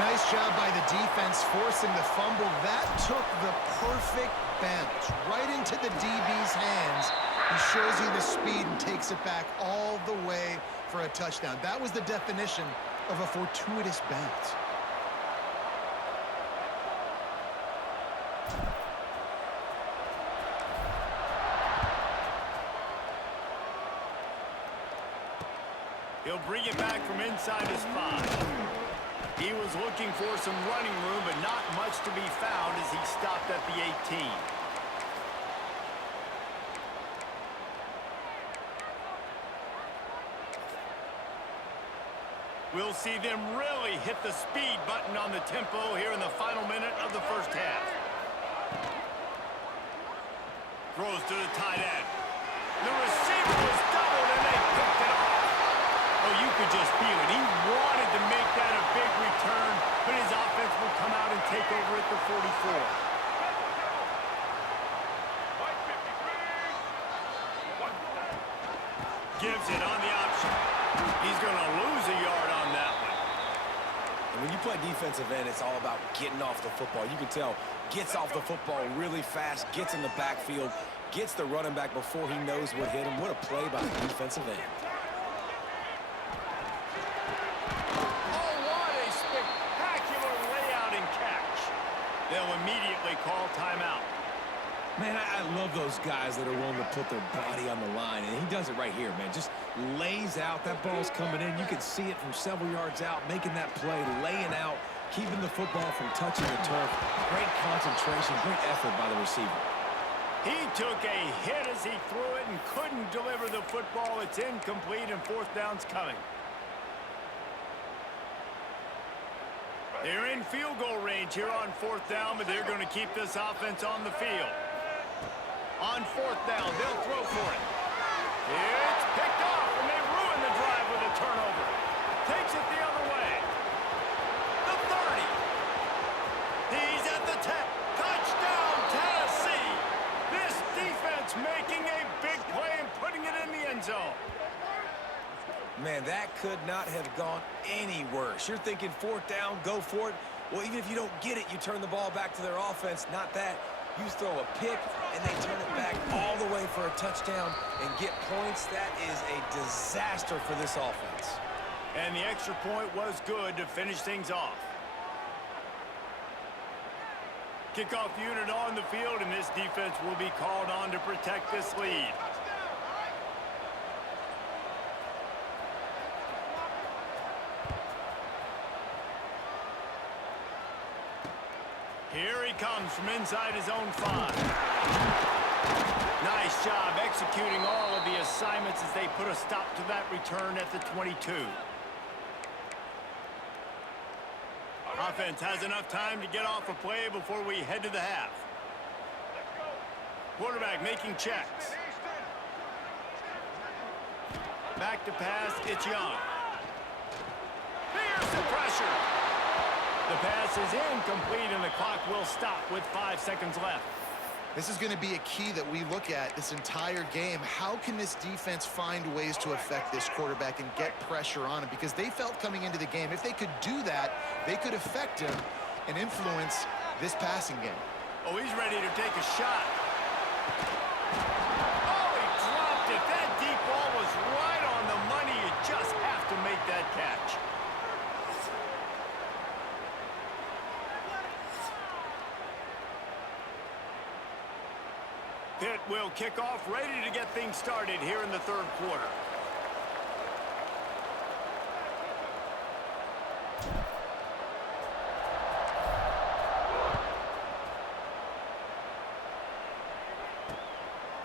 Nice job by the defense forcing the fumble. That took the perfect bounce right into the DB's hands. He shows you the speed and takes it back all the way for a touchdown. That was the definition of a fortuitous bounce. He'll bring it back from inside his 5. He was looking for some running room, but not much to be found as he stopped at the 18. We'll see them really hit the speed button on the tempo here in the final minute of the first half. Throws to the tight end. The receiver was doubled, and they picked it off. Oh, you could just feel it. He wanted to make that a big return, but his offense will come out and take over at the 44. Gives it on the option. He's going to lose a yard on that one. And when you play defensive end, it's all about getting off the football. You can tell, gets off the football really fast, gets in the backfield, gets the running back before he knows what hit him. What a play by the defensive end. Oh, what a spectacular layout and catch. They'll immediately call timeout. Man, I love those guys that are willing to put their body on the line, and he does it right here, man. Just lays out. That ball's coming in. You can see it from several yards out, making that play, laying out, keeping the football from touching the turf. Great concentration, great effort by the receiver. He took a hit as he threw it and couldn't deliver the football. It's incomplete, and fourth down's coming. They're in field goal range here on fourth down, but they're going to keep this offense on the field. On fourth down, they'll throw for it. It's picked off, and they ruin the drive with a turnover. Takes it the other way. The 30. He's at the 10. Touchdown, Tennessee. This defense making a big play and putting it in the end zone. Man, that could not have gone any worse. You're thinking fourth down, go for it. Well, even if you don't get it, you turn the ball back to their offense. Not that. You throw a pick, and they turn it back all the way for a touchdown and get points. That is a disaster for this offense. And the extra point was good to finish things off. Kickoff unit on the field, and this defense will be called on to protect this lead. Here he comes from inside his own 5. Nice job executing all of the assignments as they put a stop to that return at the 22. Offense has enough time to get off a play before we head to the half. Quarterback making checks. Back to pass, it's Young. Here's the pressure. The pass is incomplete and the clock will stop with 5 seconds left. This is going to be a key that we look at this entire game. How can this defense find ways to affect this quarterback and get pressure on him? Because they felt coming into the game, if they could do that, they could affect him and influence this passing game. Oh, he's ready to take a shot. Oh, he dropped it. That deep ball was right on the money. You just have to make that catch. Pitt will kick off, ready to get things started here in the third quarter.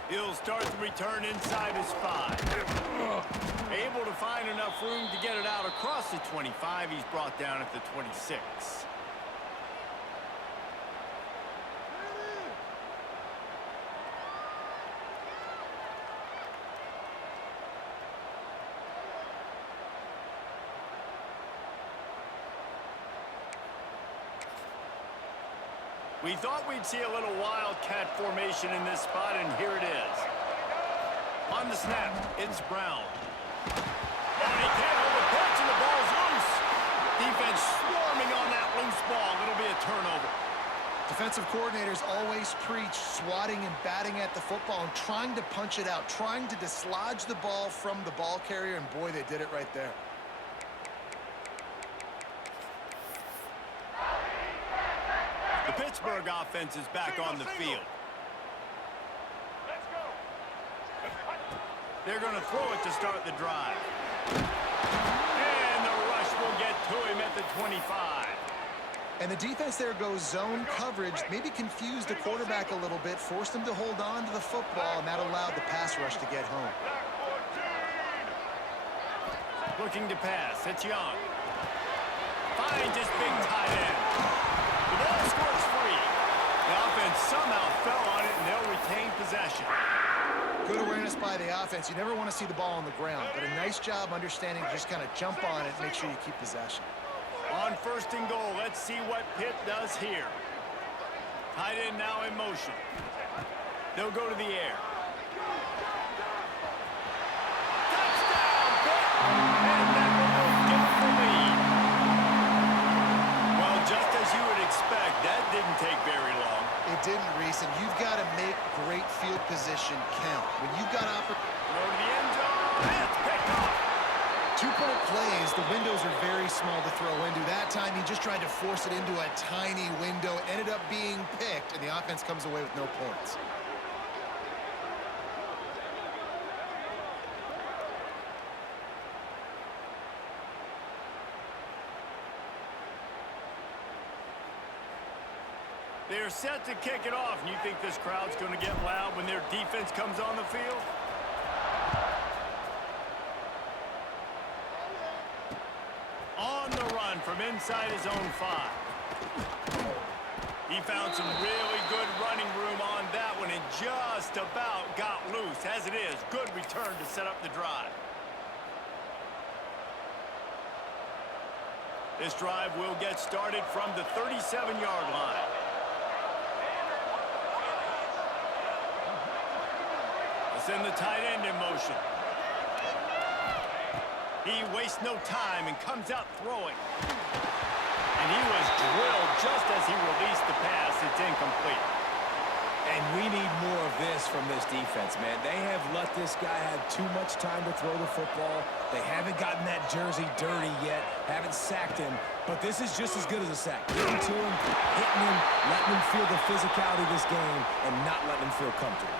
He'll start the return inside his 5. Able to find enough room to get it out across the 25. He's brought down at the 26. We thought we'd see a little wildcat formation in this spot, and here it is. On the snap, it's Brown. And he can't hold the pitch, and the ball's loose. Defense swarming on that loose ball. It'll be a turnover. Defensive coordinators always preach swatting and batting at the football and trying to punch it out, trying to dislodge the ball from the ball carrier, and boy, they did it right there. The Pittsburgh offense is back on the field. They're going to throw it to start the drive. And the rush will get to him at the 25. And the defense there goes zone coverage, maybe confused the quarterback a little bit, forced him to hold on to the football, and that allowed the pass rush to get home. Looking to pass, it's Young. Finds his big tight end. The ball squirts free. The offense somehow fell on it, and they'll retain possession. Good awareness by the offense. You never want to see the ball on the ground, but a nice job understanding to just kind of jump on it and make sure you keep possession. On first and goal, let's see what Pitt does here. Tight end now in motion. They'll go to the air. Touchdown, Pitt! And that will get the lead. Well, just as you would expect, that didn't take very long. It didn't, Reese, and you've got to make great field position count. When you've got opportunity. Throw to the end zone. It's picked off. 2-point plays, the windows are very small to throw into. That time, he just tried to force it into a tiny window. It ended up being picked, and the offense comes away with no points. They're set to kick it off, and you think this crowd's going to get loud when their defense comes on the field? On the run from inside his own 5. He found some really good running room on that one and just about got loose. As it is, good return to set up the drive. This drive will get started from the 37-yard line. Send the tight end in motion. He wastes no time and comes out throwing. And he was drilled just as he released the pass. It's incomplete. And we need more of this from this defense, man. They have let this guy have too much time to throw the football. They haven't gotten that jersey dirty yet, haven't sacked him. But this is just as good as a sack. Getting to him, hitting him, letting him feel the physicality of this game, and not letting him feel comfortable.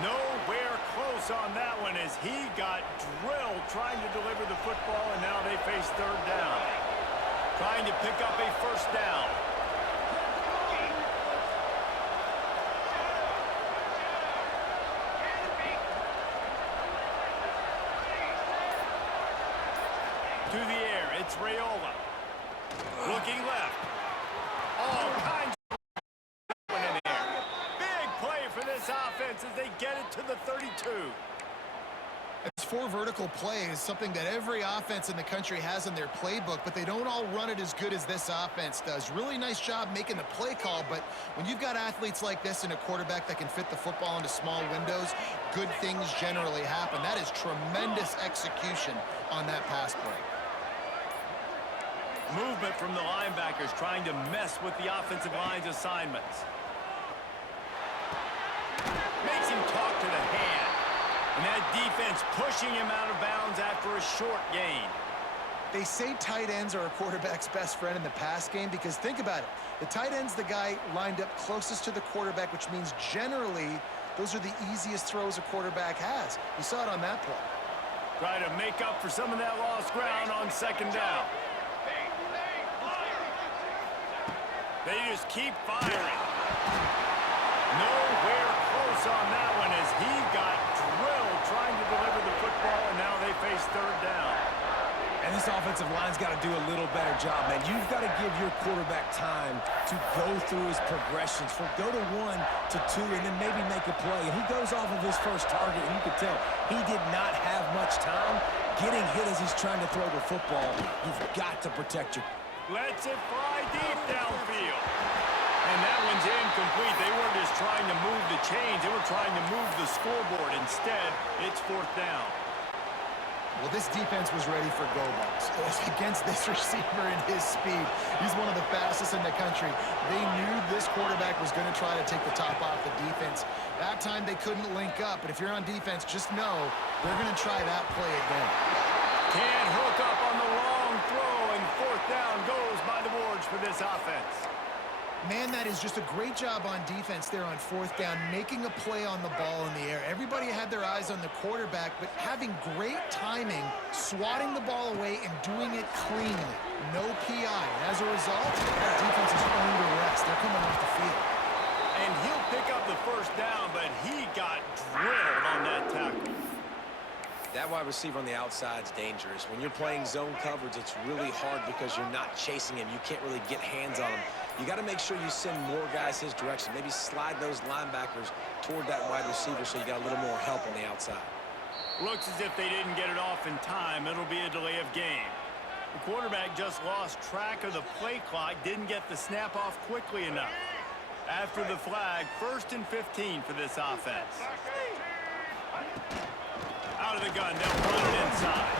Nowhere close on that one as he got drilled trying to deliver the football, and now they face third down. Trying to pick up a first down. It's Raiola. Looking left. All kinds of in there. Big play for this offense as they get it to the 32. It's 4 vertical plays, something that every offense in the country has in their playbook, but they don't all run it as good as this offense does. Really nice job making the play call, but when you've got athletes like this and a quarterback that can fit the football into small windows, good things generally happen. That is tremendous execution on that pass play. Movement from the linebackers trying to mess with the offensive line's assignments. Makes him talk to the hand. And that defense pushing him out of bounds after a short gain. They say tight ends are a quarterback's best friend in the pass game because think about it. The tight end's the guy lined up closest to the quarterback, which means generally those are the easiest throws a quarterback has. You saw it on that play. Try to make up for some of that lost ground on second down. They just keep firing. Nowhere close on that one as he got drilled trying to deliver the football, and now they face third down. And this offensive line's got to do a little better job, man. You've got to give your quarterback time to go through his progressions. From go to 1 to 2 and then maybe make a play. And he goes off of his first target, and you can tell he did not have much time getting hit as he's trying to throw the football. You've got to protect your... Lets it fly deep downfield. And that one's incomplete. They weren't just trying to move the chains. They were trying to move the scoreboard. Instead, it's fourth down. Well, this defense was ready for go balls. Against this receiver and his speed, he's one of the fastest in the country. They knew this quarterback was going to try to take the top off the defense. That time they couldn't link up, but if you're on defense, just know they're going to try that play again. Can't hook up on the long throw, and fourth down goes by the boards for this offense. Man, that is just a great job on defense there on fourth down, making a play on the ball in the air. Everybody had their eyes on the quarterback, but having great timing, swatting the ball away, and doing it cleanly. No PI. And as a result, that defense is earned a rest. They're coming off the field. And he'll pick up the first down, but he got drilled on that tackle. That wide receiver on the outside is dangerous. When you're playing zone coverage, it's really hard because you're not chasing him. You can't really get hands on him. You got to make sure you send more guys his direction. Maybe slide those linebackers toward that wide receiver so you got a little more help on the outside. Looks as if they didn't get it off in time. It'll be a delay of game. The quarterback just lost track of the play clock, didn't get the snap off quickly enough. After the flag, 1st and 15 for this offense. Out of the gun, they'll run it inside.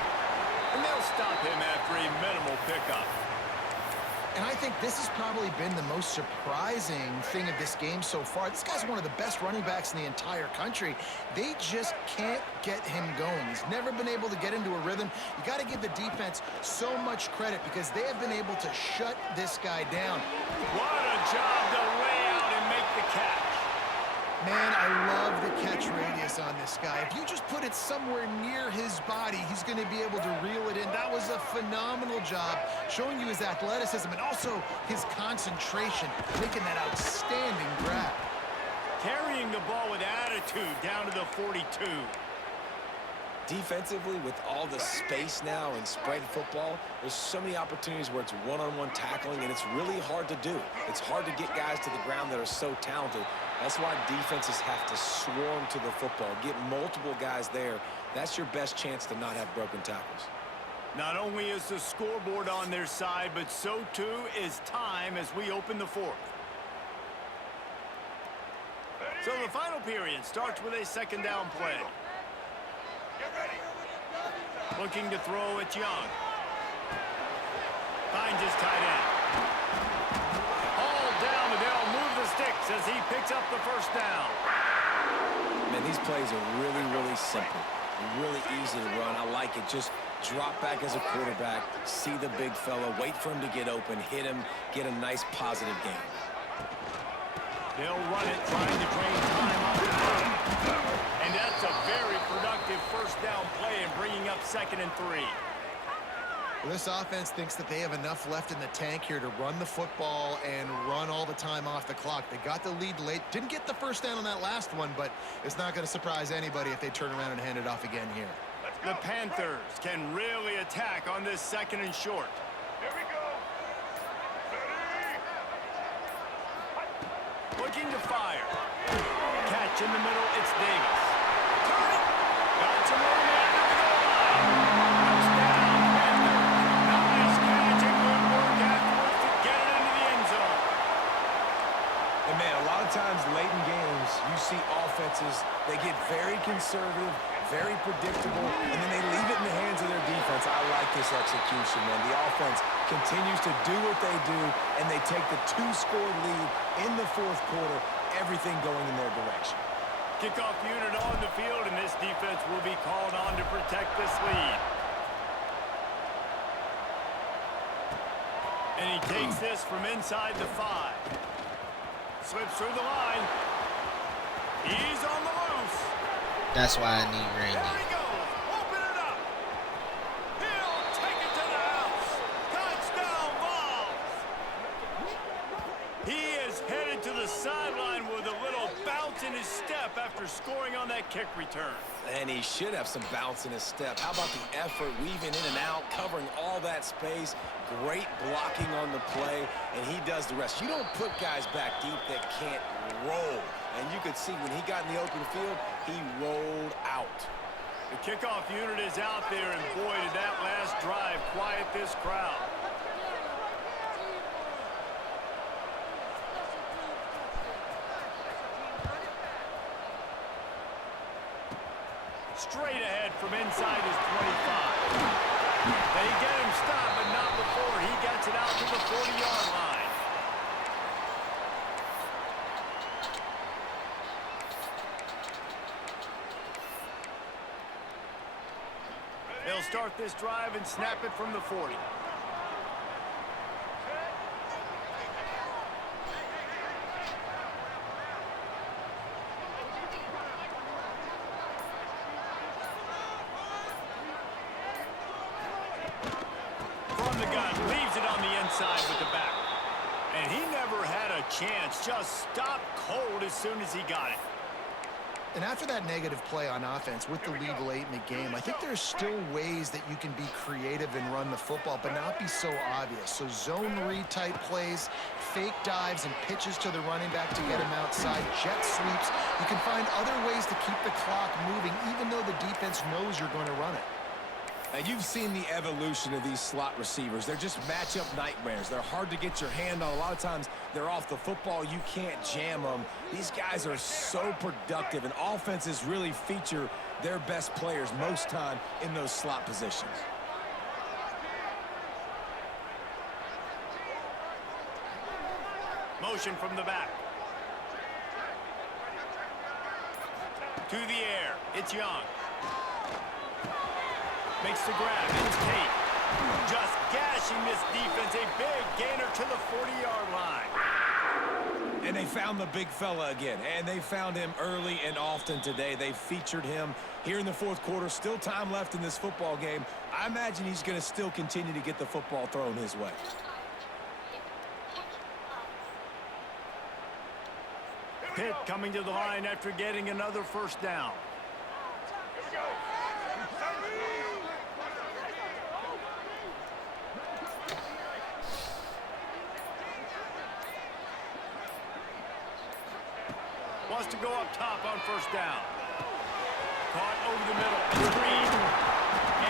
And they'll stop him after a minimal pickup. And I think this has probably been the most surprising thing of this game so far. This guy's one of the best running backs in the entire country. They just can't get him going. He's never been able to get into a rhythm. You got to give the defense so much credit because they have been able to shut this guy down. What a job to lay out and make the catch. Man, I love the catch radius on this guy. If you just put it somewhere near his body, he's going to be able to reel it in. That was a phenomenal job, showing you his athleticism and also his concentration, making that outstanding grab. Carrying the ball with attitude down to the 42. Defensively, with all the space now and spread football, there's so many opportunities where it's one-on-one tackling, and it's really hard to do. It's hard to get guys to the ground that are so talented. That's why defenses have to swarm to the football, get multiple guys there. That's your best chance to not have broken tackles. Not only is the scoreboard on their side, but so too is time as we open the fourth. So the final period starts with a second down play. Looking to throw, it's Young. Finds his tight end. All down, and they'll move the sticks as he picks up the first down. Man, these plays are really, really simple. Really easy to run. I like it. Just drop back as a quarterback, see the big fella, wait for him to get open, hit him, get a nice positive game. They'll run it, trying to drain time off the clock. And that's a very productive first down play and bringing up 2nd and 3. Well, this offense thinks that they have enough left in the tank here to run the football and run all the time off the clock. They got the lead late. Didn't get the first down on that last one, but it's not going to surprise anybody if they turn around and hand it off again here. The Panthers can really attack on this 2nd and short. Here we go. Ready? Looking to fire. Catch in the middle, it's Davis. Turn it. Got some room after the goal line. Touchdown, Panther. Nice catch and good work afterwards to get it into the end zone. And man, a lot of times late in games, you see offenses, they get very conservative, very predictable, and then they leave it in the hands of their defense. I like this execution, man. The offense continues to do what they do, and they take the 2-score lead in the 4th quarter, everything going in their direction. Kickoff unit on the field, and this defense will be called on to protect this lead. And he takes this from inside the 5. Slips through the line. He's on the loose. That's why I need There Randy. he goes. Open it up. He'll take it to the house. Touchdown, Vols. He is headed to the sideline with a little bounce in his step after scoring on that kick return. And he should have some bounce in his step. How about the effort, weaving in and out, covering all that space, great blocking on the play, and he does the rest. You don't put guys back deep that can't roll. And you could see when he got in the open field, he rolled out. The kickoff unit is out there, and boy, did that last drive quiet this crowd. Straight ahead from inside his 25. They get him stopped, but not before he gets it out to the 40-yard line. They'll start this drive and snap it from the 40. From the gun, leaves it on the inside with the back. And he never had a chance, just stopped cold as soon as he got it. And after that negative play on offense with the lead late in the game, I think there's still ways that you can be creative and run the football, but not be so obvious. So zone read type plays, fake dives and pitches to the running back to get him outside, jet sweeps. You can find other ways to keep the clock moving, even though the defense knows you're going to run it. And you've seen the evolution of these slot receivers. They're just matchup nightmares. They're hard to get your hand on. A lot of times they're off the football. You can't jam them. These guys are so productive, and offenses really feature their best players most time in those slot positions. Motion from the back. To the air. It's Young. Makes the grab. It's Tate. Just gashing this defense. A big gainer to the 40-yard line. And they found the big fella again. And they found him early and often today. They featured him here in the 4th quarter. Still time left in this football game. I imagine he's going to still continue to get the football thrown his way. Pitt coming to the line after getting another first down. Here we go. Wants to go up top on first down. Caught over the middle. Screen.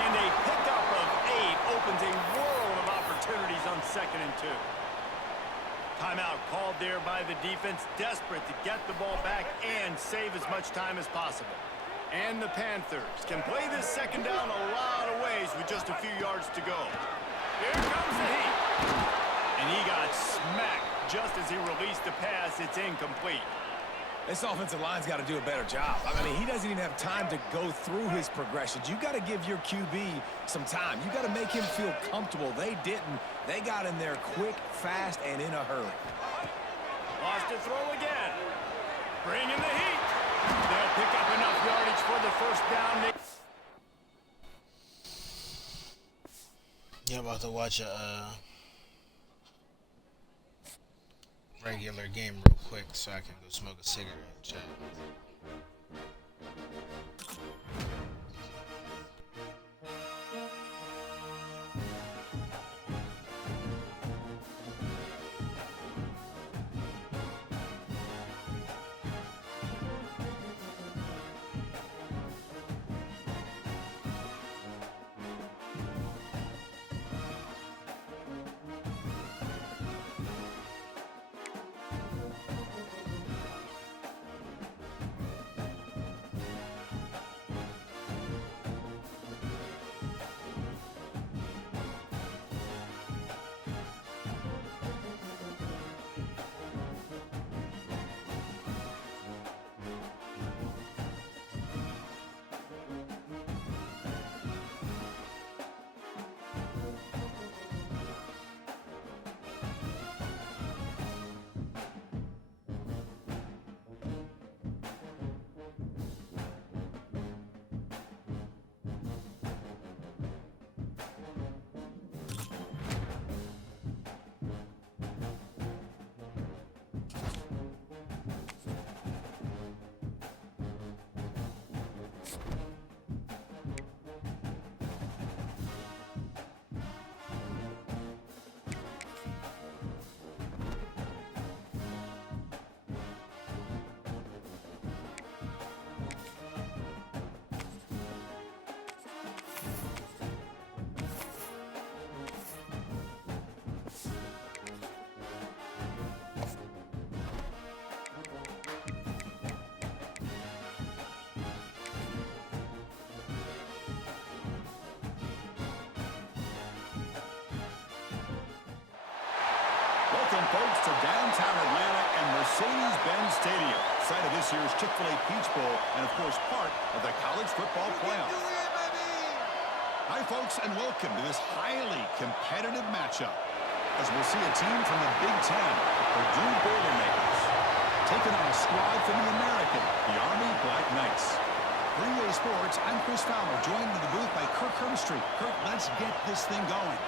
And a pickup of 8 opens a world of opportunities on 2nd and 2. Timeout called there by the defense, desperate to get the ball back and save as much time as possible. And the Panthers can play this 2nd down a lot of ways with just a few yards to go. Here comes the heat. And he got smacked just as he released the pass. It's incomplete. This offensive line's got to do a better job. I mean, he doesn't even have time to go through his progressions. You got to give your QB some time. You got to make him feel comfortable. They didn't. They got in there quick, fast, and in a hurry. Lost to throw again. Bring in the heat. They'll pick up enough yardage for the first down. Yeah, I'm about to watch a regular game real quick so I can go smoke a cigarette and chat. folks, to downtown Atlanta and Mercedes-Benz Stadium, site of this year's Chick-fil-A Peach Bowl, and of course part of the college football playoff. Hi, folks, and welcome to this highly competitive matchup, as we'll see a team from the Big Ten, the Purdue Boilermakers, taking on a squad from the American, the Army Black Knights. For EA Sports, I'm Chris Fowler, joined in the booth by Kirk Hermstreet. Kirk, let's get this thing going.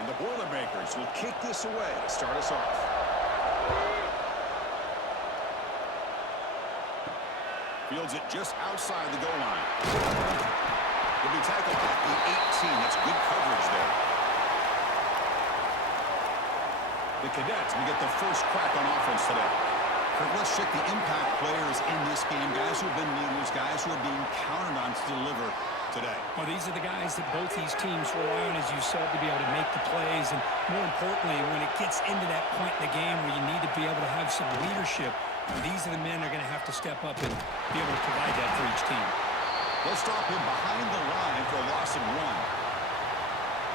And the Boilermakers will kick this away to start us off. Fields it just outside the goal line. He'll be tackled at the 18. That's good coverage there. The Cadets will get the first crack on offense today. Kirk, let's check the impact players in this game. Guys who have been leaders, guys who are being counted on to deliver today. Well, these are the guys that both these teams rely on, as you said, to be able to make the plays. And more importantly, when it gets into that point in the game where you need to be able to have some leadership, these are the men that are going to have to step up and be able to provide that for each team. They'll stop him behind the line for a loss of 1.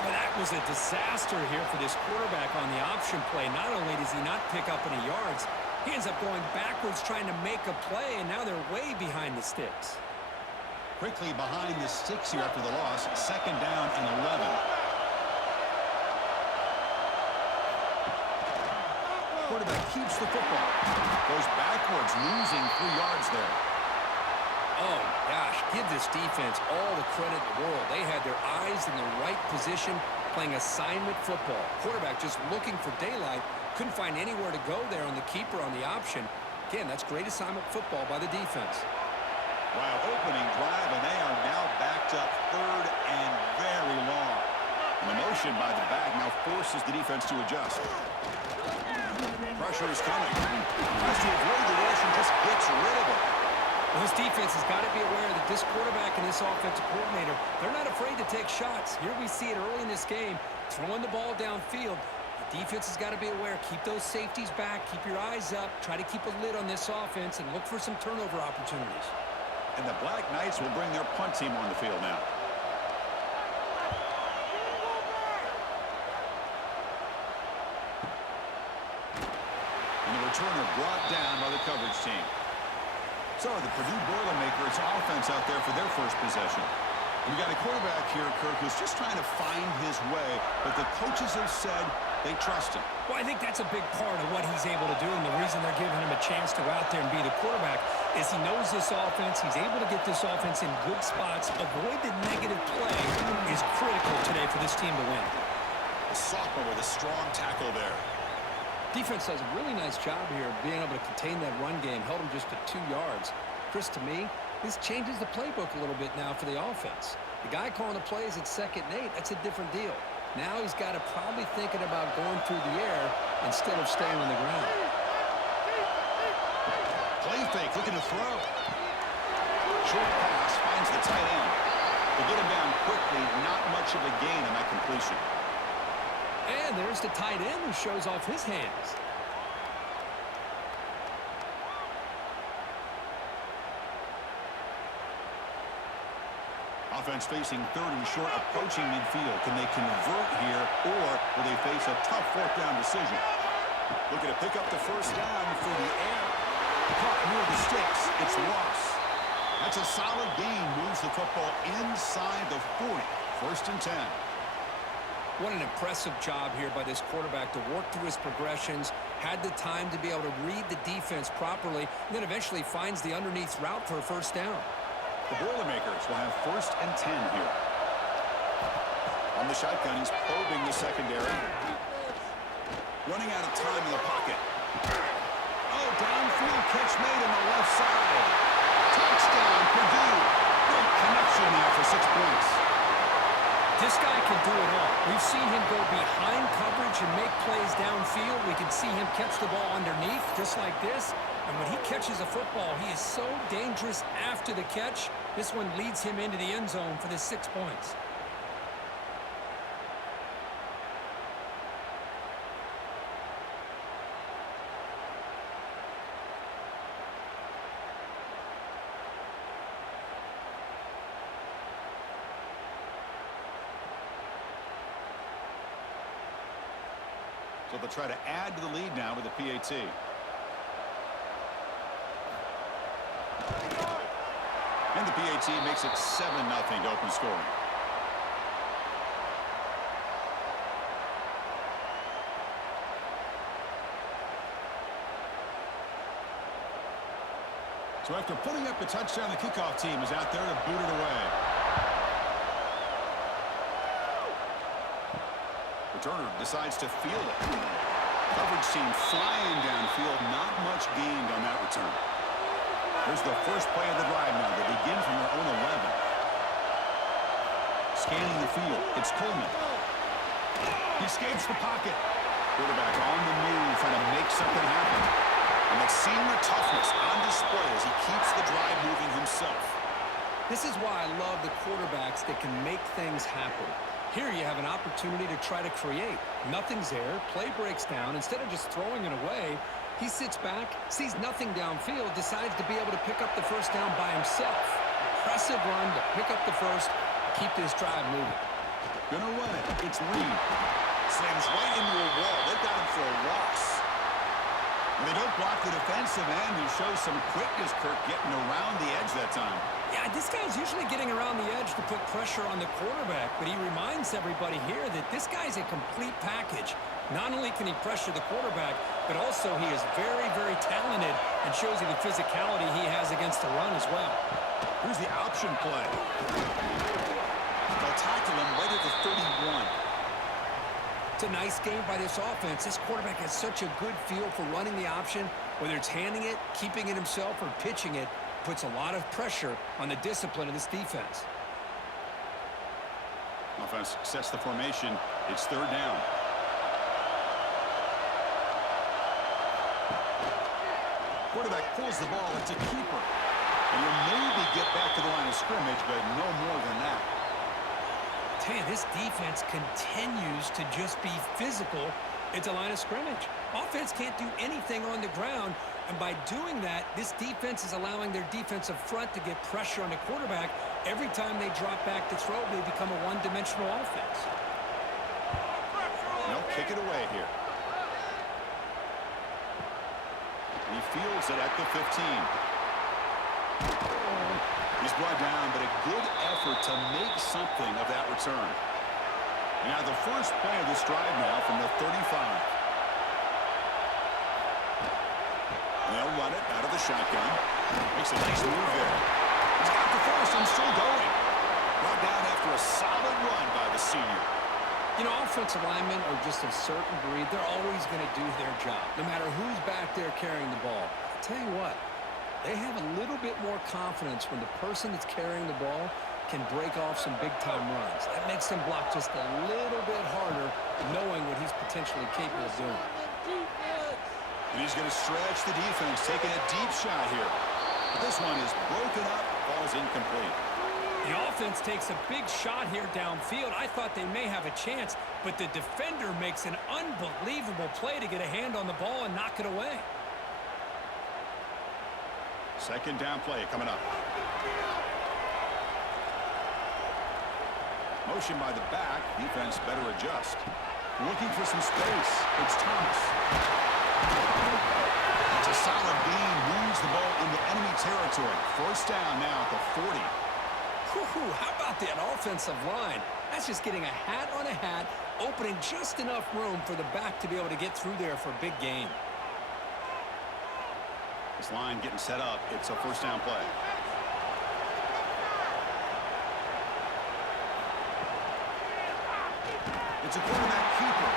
Well, that was a disaster here for this quarterback on the option play. Not only does he not pick up any yards, he ends up going backwards trying to make a play, and now they're way behind the sticks. Quickly behind the sticks here after the loss. 2nd down and 11. Quarterback keeps the football. Goes backwards, losing 3 yards there. Oh, gosh, give this defense all the credit in the world. They had their eyes in the right position, playing assignment football. Quarterback just looking for daylight. Couldn't find anywhere to go there on the keeper on the option. Again, that's great assignment football by the defense. Wow, opening drive, and they are now backed up 3rd and very long. And the motion by the back now forces the defense to adjust. Pressure is coming. Tries to avoid the rush and just gets rid of it. Well, this defense has got to be aware that this quarterback and this offensive coordinator, they're not afraid to take shots. Here we see it early in this game, throwing the ball downfield. The defense has got to be aware. Keep those safeties back. Keep your eyes up. Try to keep a lid on this offense and look for some turnover opportunities. And the Black Knights will bring their punt team on the field now. And the returner brought down by the coverage team. So the Purdue Boilermakers offense out there for their first possession. We got a quarterback here, Kirk, who's just trying to find his way, but the coaches have said they trust him. Well, I think that's a big part of what he's able to do, and the reason they're giving him a chance to go out there and be the quarterback is he knows this offense. He's able to get this offense in good spots. Avoid the negative play is critical today for this team to win. A sophomore with a strong tackle there. Defense does a really nice job here of being able to contain that run game, held him just to 2 yards. Chris, to me, this changes the playbook a little bit now for the offense. The guy calling the plays at 2nd and 8, that's a different deal. Now he's got to probably thinking about going through the air instead of staying on the ground. Play fake, looking to throw. Short pass, finds the tight end. They get him down quickly, not much of a gain on that completion. And there's the tight end who shows off his hands. Offense facing 3rd and short, approaching midfield. Can they convert here, or will they face a tough 4th down decision? Looking to pick up the 1st down for the air. Caught near the sticks. It's lost. That's a solid gain. Moves the football inside the 40. 1st and 10. What an impressive job here by this quarterback to work through his progressions, had the time to be able to read the defense properly, and then eventually finds the underneath route for a 1st down. The Boilermakers will have 1st and 10 here. On the shotgun, he's probing the secondary. Running out of time in the pocket. Oh, downfield catch made on the left side. Touchdown, Purdue. Great connection there for 6 points. This guy can do it all. We've seen him go behind coverage and make plays downfield. We can see him catch the ball underneath, just like this. And when he catches a football, he is so dangerous after the catch. This one leads him into the end zone for the 6 points. So they'll try to add to the lead now with the PAT. And the PAT makes it 7-0 to open scoring. So after putting up a touchdown, the kickoff team is out there to boot it away. Returner decides to field it. Coverage team flying downfield, not much gained on that return. Here's the first play of the drive now. They begin from their own 11. Scanning the field, it's Coleman. He escapes the pocket. Quarterback on the move, trying to make something happen. And that senior toughness on display as he keeps the drive moving himself. This is why I love the quarterbacks that can make things happen. Here you have an opportunity to try to create. Nothing's there. Play breaks down. Instead of just throwing it away, he sits back, sees nothing downfield, decides to be able to pick up the first down by himself. Impressive run to pick up the first, keep this drive moving. Gonna run it. It's Reed. Slams right into a wall. They've got him for a loss. And they don't block the defensive end, who shows some quickness, Kirk, getting around the edge that time. Yeah, this guy's usually getting around the edge to put pressure on the quarterback, but he reminds everybody here that this guy's a complete package. Not only can he pressure the quarterback, but also he is very, very talented and shows you the physicality he has against the run as well. Here's the option play. They'll tackle him right at the 31. It's a nice game by this offense. This quarterback has such a good feel for running the option, whether it's handing it, keeping it himself, or pitching it. Puts a lot of pressure on the discipline of this defense. Offense sets the formation. It's third down. Quarterback pulls the ball into keeper. And he'll maybe get back to the line of scrimmage, but no more than that. Tell you, this defense continues to just be physical at the line of scrimmage. Offense can't do anything on the ground, and by doing that, this defense is allowing their defensive front to get pressure on the quarterback. Every time they drop back to throw, they become a one-dimensional offense. They'll kick it away here. He fields it at the 15. He's brought down, but a good effort to make something of that return. And now the first play of this drive now from the 35. They'll run it out of the shotgun. Makes a nice move there. He's got the first and still going. Brought down after a solid run by the senior. You know, offensive linemen are just a certain breed. They're always going to do their job, no matter who's back there carrying the ball. I'll tell you what, they have a little bit more confidence when the person that's carrying the ball can break off some big-time runs. That makes them block just a little bit harder, knowing what he's potentially capable of doing. And he's going to stretch the defense, taking a deep shot here. But this one is broken up, falls incomplete. The offense takes a big shot here downfield. I thought they may have a chance, but the defender makes an unbelievable play to get a hand on the ball and knock it away. Second down play coming up. Motion by the back. Defense better adjust. Looking for some space. It's Thomas. It's a solid gain. Moves the ball into enemy territory. First down now at the 40. Whew, how about that offensive line? That's just getting a hat on a hat, opening just enough room for the back to be able to get through there for a big gain. This line getting set up. It's a first down play. It's a quarterback keeper.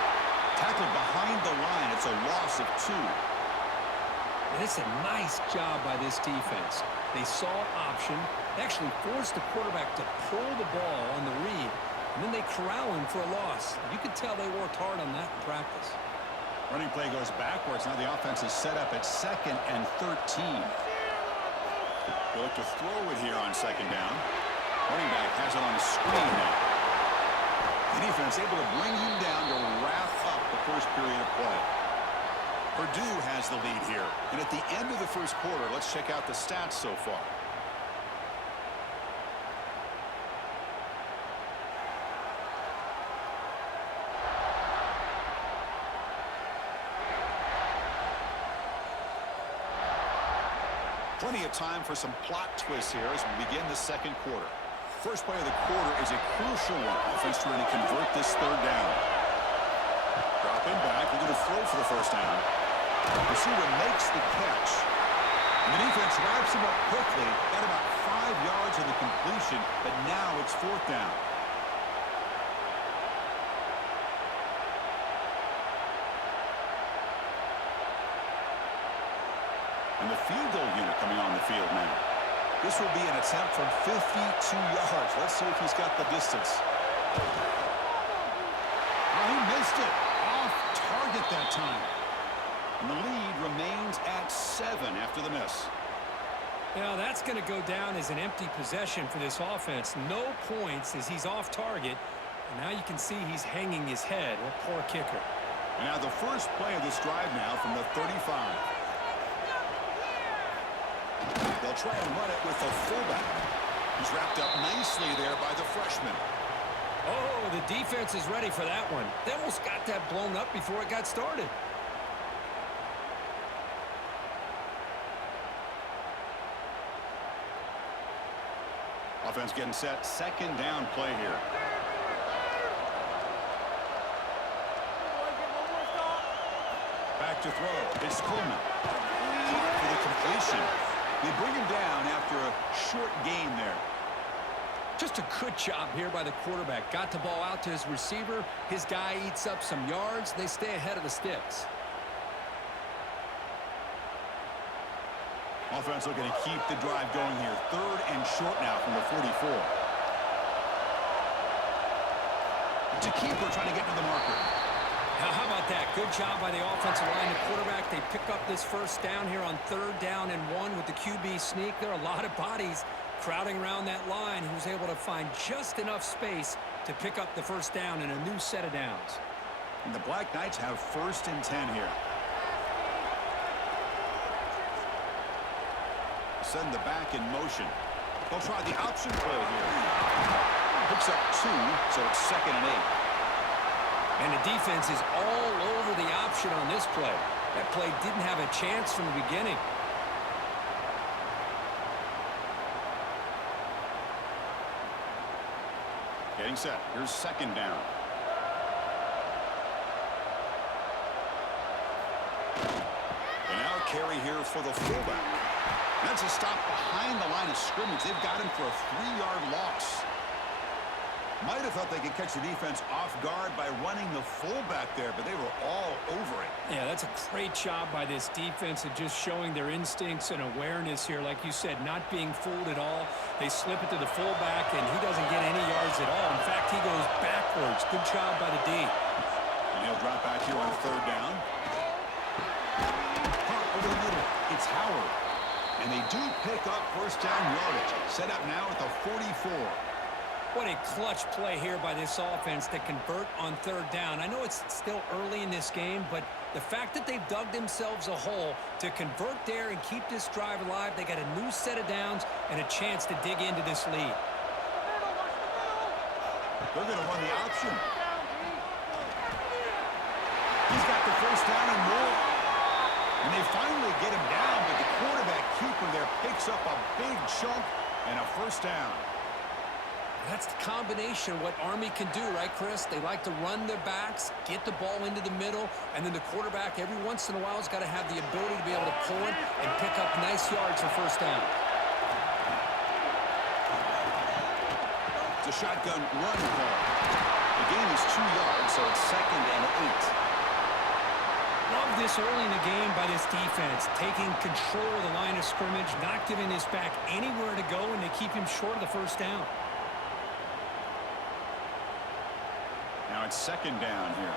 Tackled behind the line. It's a loss of 2. And it's a nice job by this defense. They saw option. They actually forced the quarterback to pull the ball on the read, and then they corral him for a loss. You could tell they worked hard on that in practice. Running play goes backwards. Now the offense is set up at 2nd and 13. They look to throw it here on 2nd down. Running back has it on the screen now. The defense able to bring him down to wrap up the first period of play. Purdue has the lead here. And at the end of the first quarter, let's check out the stats so far. Plenty of time for some plot twists here as we begin the second quarter. First play of the quarter is a crucial one. Offense trying to convert this 3rd down. Dropping back, we're going to throw for the first down. Receiver makes the catch. And the defense wraps him up quickly. Got about 5 yards of the completion, but now it's 4th down. And the field goal unit coming on the field now. This will be an attempt from 52 yards. Let's see if he's got the distance. Oh, he missed it. Off target that time. And the lead remains at 7 after the miss. Now that's going to go down as an empty possession for this offense. No points as he's off target. And now you can see he's hanging his head. What poor kicker. And now the first play of this drive now from the 35. They'll try and run it with the fullback. He's wrapped up nicely there by the freshman. Oh, the defense is ready for that one. They almost got that blown up before it got started. Offense getting set. 2nd down play here. Back to throw. It's Coleman. Caught for the completion. They bring him down after a short gain there. Just a good job here by the quarterback. Got the ball out to his receiver. His guy eats up some yards. They stay ahead of the sticks. Offense looking to keep the drive going here. 3rd and short now from the 44. To keeper trying to get to the marker. Now, how about that? Good job by the offensive line. The quarterback, they pick up this first down here on 3rd down and 1 with the QB sneak. There are a lot of bodies crowding around that line. He was able to find just enough space to pick up the first down in a new set of downs. And the Black Knights have 1st and 10 here. Send the back in motion. They'll try the option play here. Picks up 2, so it's 2nd and 8. And the defense is all over the option on this play. That play didn't have a chance from the beginning. Getting set. Here's 2nd down. And now a carry here for the fullback. That's a stop behind the line of scrimmage. They've got him for a 3-yard loss. Might have thought they could catch the defense off guard by running the fullback there, but they were all over it. Yeah, that's a great job by this defense of just showing their instincts and awareness here. Like you said, not being fooled at all. They slip it to the fullback, and he doesn't get any yards at all. In fact, he goes backwards. Good job by the D. And he'll drop back here on 3rd down. Punt over the middle. It's Howard. And they do pick up first down yardage. Set up now at the 44. What a clutch play here by this offense to convert on 3rd down. I know it's still early in this game, but the fact that they've dug themselves a hole to convert there and keep this drive alive, they got a new set of downs and a chance to dig into this lead. They're going to run the option. He's got the first down and more. And they finally get him down, but the quarterback keeper there picks up a big chunk and a first down. That's the combination of what Army can do, right, Chris? They like to run their backs, get the ball into the middle, and then the quarterback every once in a while has got to have the ability to be able to pull it and pick up nice yards for first down. It's a shotgun run call. The gain is 2 yards, so it's 2nd and 8. Love this early in the game by this defense, taking control of the line of scrimmage, not giving this back anywhere to go, and they keep him short of the first down. on second down here.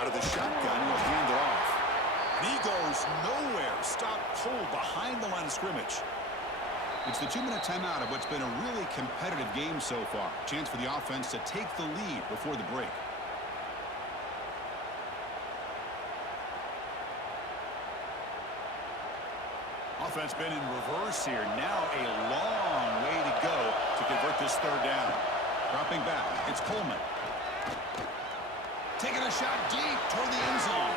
Out of the shotgun, he'll hand it off. And he goes nowhere. Stop cold behind the line of scrimmage. It's the 2-minute timeout of what's been a really competitive game so far. Chance for the offense to take the lead before the break. Offense been in reverse here. Now a long way to go to convert this third down. Dropping back, it's Coleman. Taking a shot deep toward the end zone.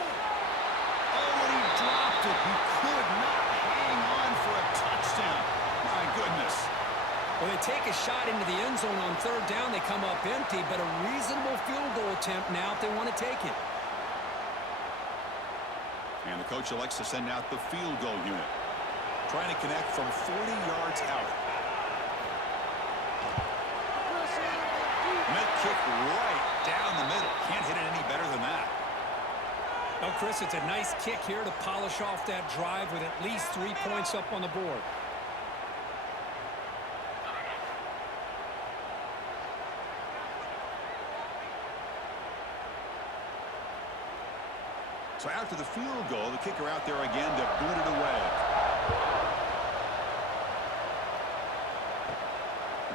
Oh, and he dropped it. He could not hang on for a touchdown. My goodness. Well, they take a shot into the end zone on third down. They come up empty, but a reasonable field goal attempt now if they want to take it. And the coach elects to send out the field goal unit. Trying to connect from 40 yards out. And that kick right down the middle. Can't hit it any better than that. Well, Chris, it's a nice kick here to polish off that drive with at least 3 points up on the board. So after the field goal, the kicker out there again to boot it away.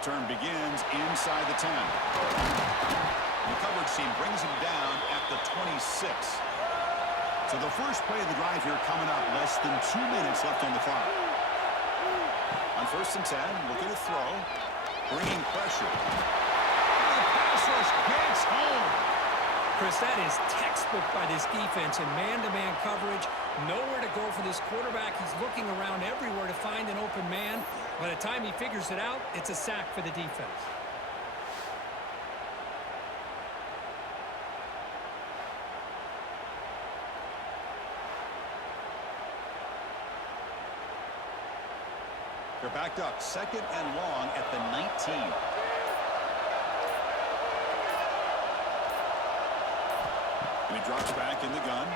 Return begins inside the 10. The coverage team brings him down at the 26. So the first play of the drive here coming up, less than 2 minutes left on the clock. On 1st and 10, looking to throw, bringing pressure. And the pass rush gets home. Chris, that is textbook by this defense in man-to-man coverage. Nowhere to go for this quarterback. He's looking around everywhere to find an open man. By the time he figures it out, it's a sack for the defense. They're backed up, 2nd and long at the 19. And he drops back in the gun.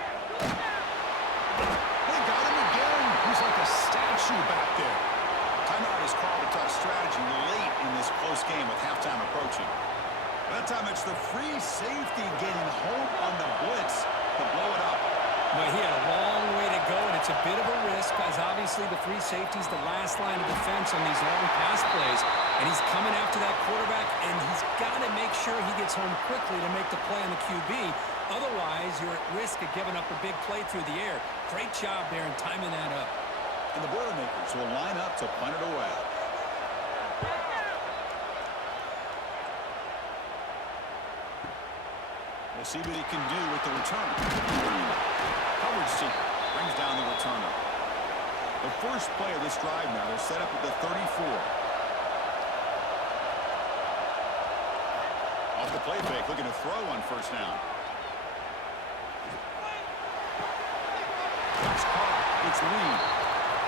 They got him again. He's like a statue back there. Timeout is called to talk strategy late in this close game with halftime approaching. That time it's the free safety getting home on the blitz to blow it up. But he had a long way to go, and it's a bit of a risk because obviously the free safety is the last line of defense on these long pass plays. And he's coming after that quarterback, and he's got to make sure he gets home quickly to make the play on the QB. Otherwise, you're at risk of giving up a big play through the air. Great job there in timing that up. And the Boilermakers will line up to punt it away. We'll see what he can do with the return. Coverage team brings down the returner. The first play of this drive now, they're set up at the 34. Off the play fake, looking to throw on 1st down. It's caught. It's Reed.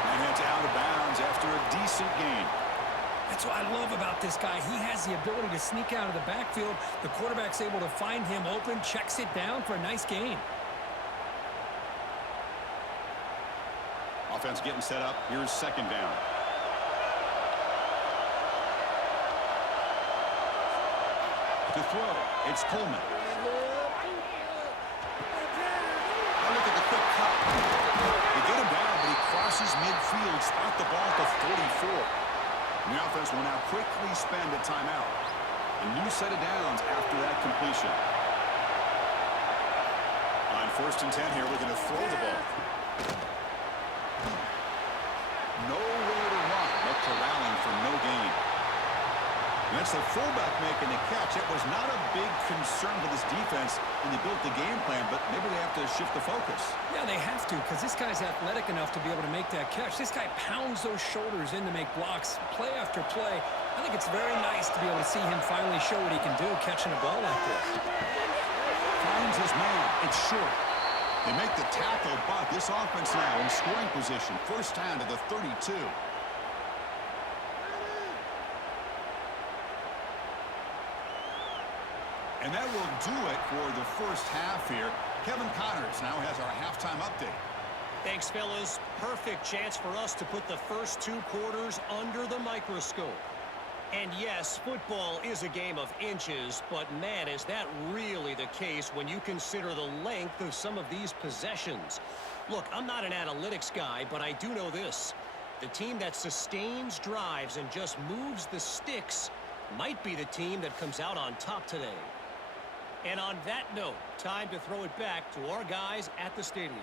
And it's out of bounds after a decent gain. That's what I love about this guy. He has the ability to sneak out of the backfield. The quarterback's able to find him open, checks it down for a nice gain. Offense getting set up. Here's 2nd down. To throw, it's Coleman. Now look at the quick cut. They get him down, but he crosses midfield, spot the ball at the 44. And the offense will now quickly spend a timeout. A new set of downs after that completion. On 1st and 10 here, looking to throw the ball. Nowhere to run, but corralling for no gain. And that's the fullback making the catch. It was not a big concern for this defense when they built the game plan, but maybe they have to shift the focus. Yeah, they have to, because this guy's athletic enough to be able to make that catch. This guy pounds those shoulders in to make blocks play after play. I think it's very nice to be able to see him finally show what he can do catching a ball like this. Finds his man. It's short. They make the tackle, but this offense now in scoring position. 1st down to the 32. And that will do it for the first half here. Kevin Connors now has our halftime update. Thanks, fellas. Perfect chance for us to put the first 2 quarters under the microscope. And yes, football is a game of inches, but man, is that really the case when you consider the length of some of these possessions. Look, I'm not an analytics guy, but I do know this. The team that sustains drives and just moves the sticks might be the team that comes out on top today. And on that note, time to throw it back to our guys at the stadium.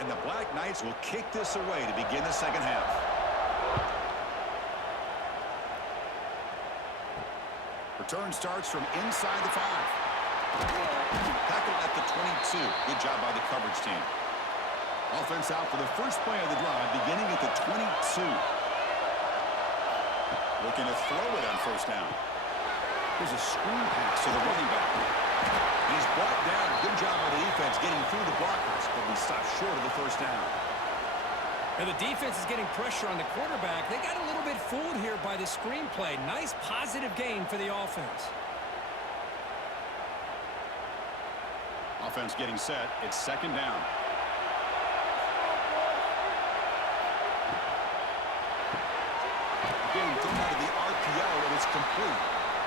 And the Black Knights will kick this away to begin the second half. Return starts from inside the 5. Tackled at the 22. Good job by the coverage team. Offense out for the first play of the drive, beginning at the 22. Looking to throw it on first down. Here's a screen pass to the running back. He's brought down. Good job by the defense getting through the blockers, but we stopped short of the first down. And the defense is getting pressure on the quarterback. They got a little bit fooled here by the screenplay. Nice positive gain for the offense. Offense getting set. It's second down. Again, thrown out of the RPO, and it's complete.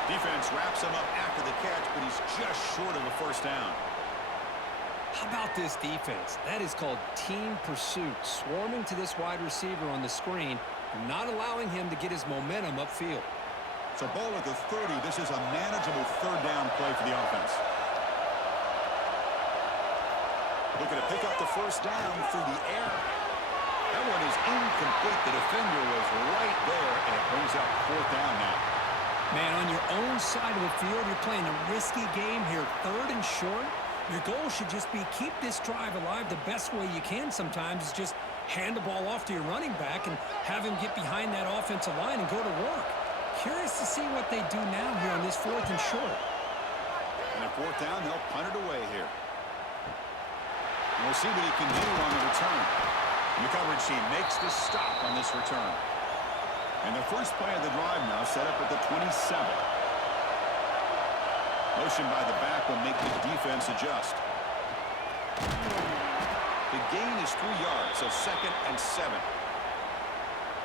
Defense wraps him up after the catch, but he's just short of a first down. How about this defense? That is called team pursuit. Swarming to this wide receiver on the screen, not allowing him to get his momentum upfield. So ball at the 30. This is a manageable third down play for the offense. Looking to pick up the first down through the air. That one is incomplete. The defender was right there, and it brings up fourth down now. Man, on your own side of the field, you're playing a risky game here. Third and short. Your goal should just be keep this drive alive the best way you can sometimes is just hand the ball off to your running back and have him get behind that offensive line and go to work. Curious to see what they do now here on this fourth and short. And at fourth down, they'll punt it away here. And we'll see what he can do on the return. And the coverage team makes the stop on this return. And the first play of the drive now set up at the 27. Motion by the back will make the defense adjust. The gain is 3 yards, so second and 7.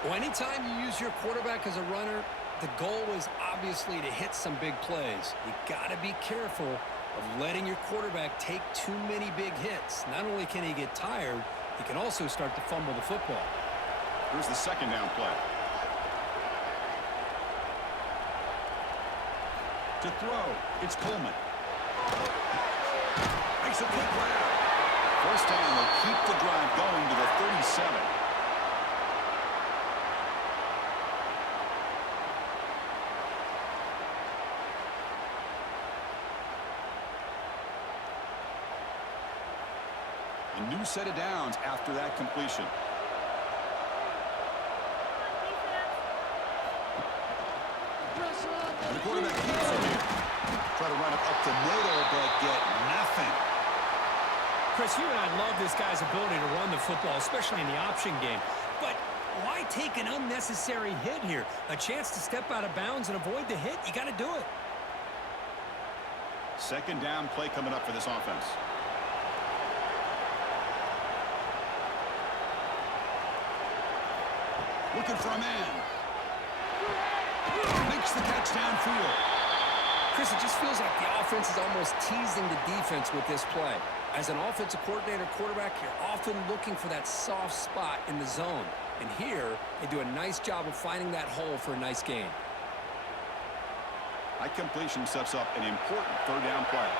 Well, anytime you use your quarterback as a runner, the goal is obviously to hit some big plays. You got to be careful of letting your quarterback take too many big hits. Not only can he get tired, he can also start to fumble the football. Here's the second down play. To throw, it's Coleman. Makes a quick grab. First down, they'll keep the drive going to the 37. A new set of downs after that completion. And the quarterback keeps it here. Try to run it up the middle, but get nothing. Chris, you and I love this guy's ability to run the football, especially in the option game. But why take an unnecessary hit here? A chance to step out of bounds and avoid the hit? You got to do it. Second down play coming up for this offense. Looking for a man. Makes the catch downfield. Chris, it just feels like the offense is almost teasing the defense with this play. As an offensive coordinator quarterback, you're often looking for that soft spot in the zone. And here, they do a nice job of finding that hole for a nice gain. High completion sets up an important third down play.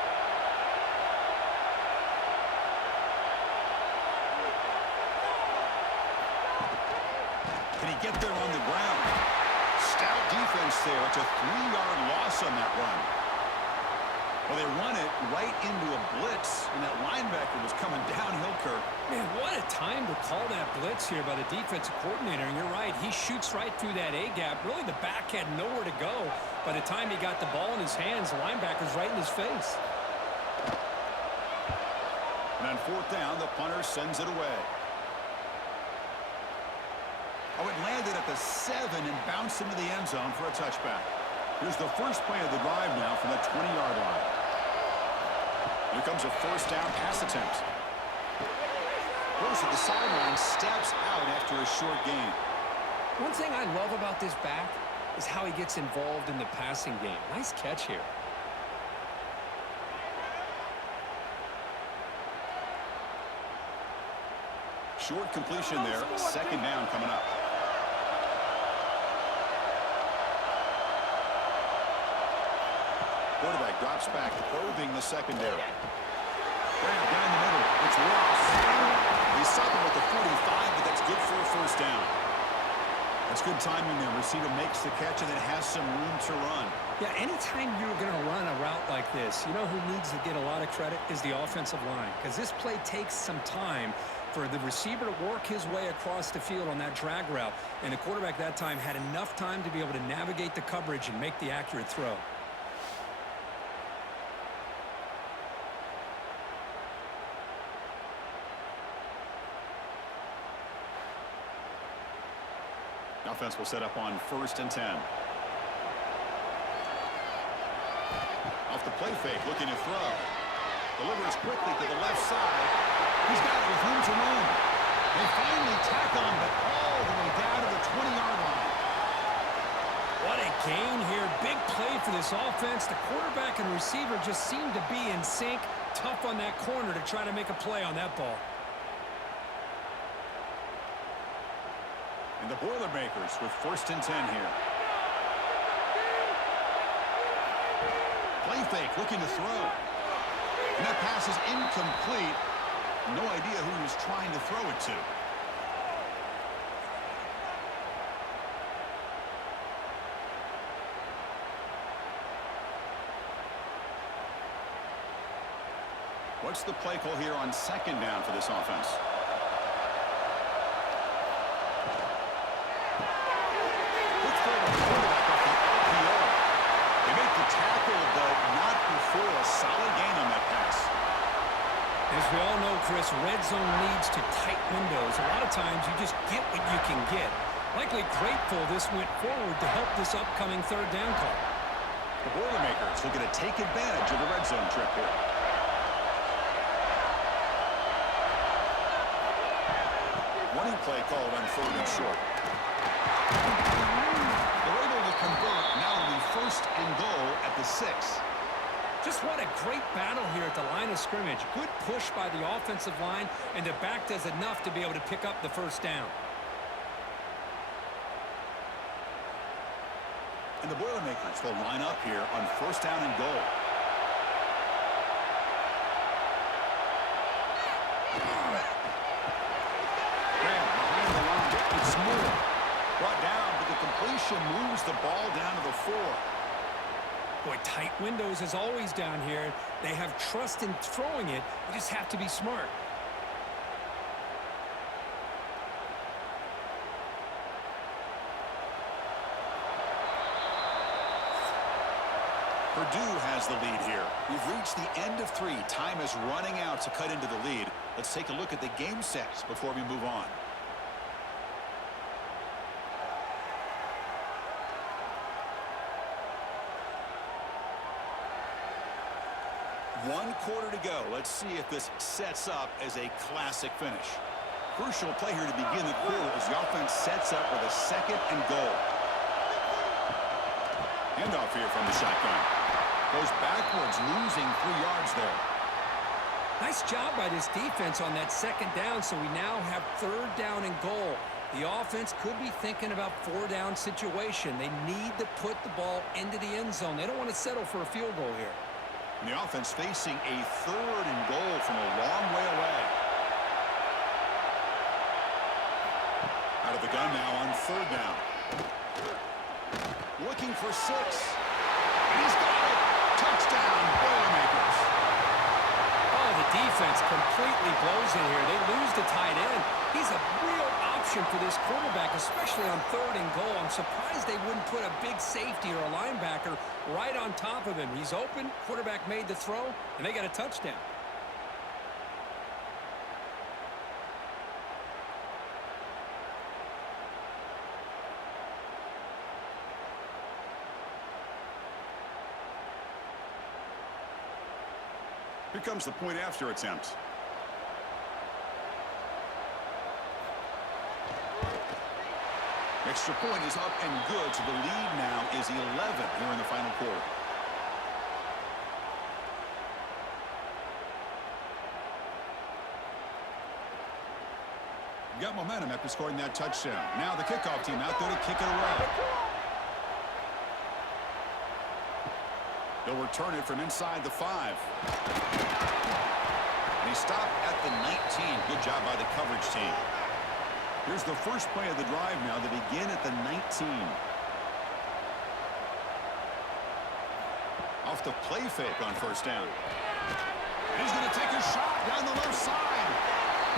Can he get there on the ground? Stout defense there. It's a 3-yard loss on that run. Well, they run it right into a blitz, and that linebacker was coming downhill, Kirk. Man, what a time to call that blitz here by the defensive coordinator. And you're right, he shoots right through that A-gap. Really, the back had nowhere to go. By the time he got the ball in his hands, the linebacker's right in his face. And on fourth down, the punter sends it away. Oh, it landed at the 7 and bounced into the end zone for a touchback. Here's the first play of the drive now from the 20-yard line. Here comes a first down pass attempt. Goes to the sideline, steps out after a short gain. One thing I love about this back is how he gets involved in the passing game. Nice catch here. Short completion there. Second down coming up. Quarterback drops back, probing the secondary. Graham down the middle. It's Ross. He's stopping at the 45, but that's good for a first down. That's good timing there. Receiver makes the catch and then has some room to run. Yeah, anytime you're going to run a route like this, you know who needs to get a lot of credit is the offensive line. Because this play takes some time for the receiver to work his way across the field on that drag route. And the quarterback that time had enough time to be able to navigate the coverage and make the accurate throw. Offense will set up on 1st and 10. Off the play fake, looking to throw. Delivers quickly to the left side. He's got it with room to run. They finally tackle him, but all the way down to the 20-yard line. What a gain here. Big play for this offense. The quarterback and receiver just seem to be in sync. Tough on that corner to try to make a play on that ball. And the Boilermakers with 1st and 10 here. Play fake, looking to throw. And that pass is incomplete. No idea who he was trying to throw it to. What's the play call here on 2nd down for this offense? Solid gain on that pass. As we all know, Chris, red zone leads to tight windows. A lot of times you just get what you can get. Likely grateful this went forward to help this upcoming 3rd down call. The Boilermakers looking to take advantage of the red zone trip here. Running play called on 3rd and short. They're able to convert. Now it'll be 1st and goal at the 6. Just what a great battle here at the line of scrimmage. Good push by the offensive line, and the back does enough to be able to pick up the 1st down. And the Boilermakers will line up here on 1st down and goal. Graham behind the line. It's Moore. Brought down, but the completion moves the ball down to the 4. Boy, tight windows as always down here. They have trust in throwing it. You just have to be smart. Purdue has the lead here. We've reached the end of 3. Time is running out to cut into the lead. Let's take a look at the game sets before we move on. One quarter to go. Let's see if this sets up as a classic finish. Crucial play here to begin the quarter as the offense sets up with a 2nd and goal. Handoff here from the shotgun. Goes backwards, losing 3 yards there. Nice job by this defense on that 2nd down, so we now have 3rd down and goal. The offense could be thinking about 4-down situation. They need to put the ball into the end zone. They don't want to settle for a field goal here. And the offense facing a 3rd and goal from a long way away. Out of the gun now on 3rd down. Looking for 6. And he's got it. Touchdown, Boilermakers. Oh, the defense completely blows in here. They lose the tight end. He's a real option for this quarterback, especially on 3rd and goal. I'm surprised they wouldn't put a big safety or a linebacker right on top of him. He's open, quarterback made the throw, and they got a touchdown. Here comes the point after attempt. Extra point is up and good, so the lead now is 11 here in the final quarter. Got momentum after scoring that touchdown. Now the kickoff team out there to kick it away. They'll return it from inside the 5. And he stopped at the 19. Good job by the coverage team. Here's the first play of the drive now. They begin at the 19. Off the play fake on first down. And he's going to take a shot down the left side.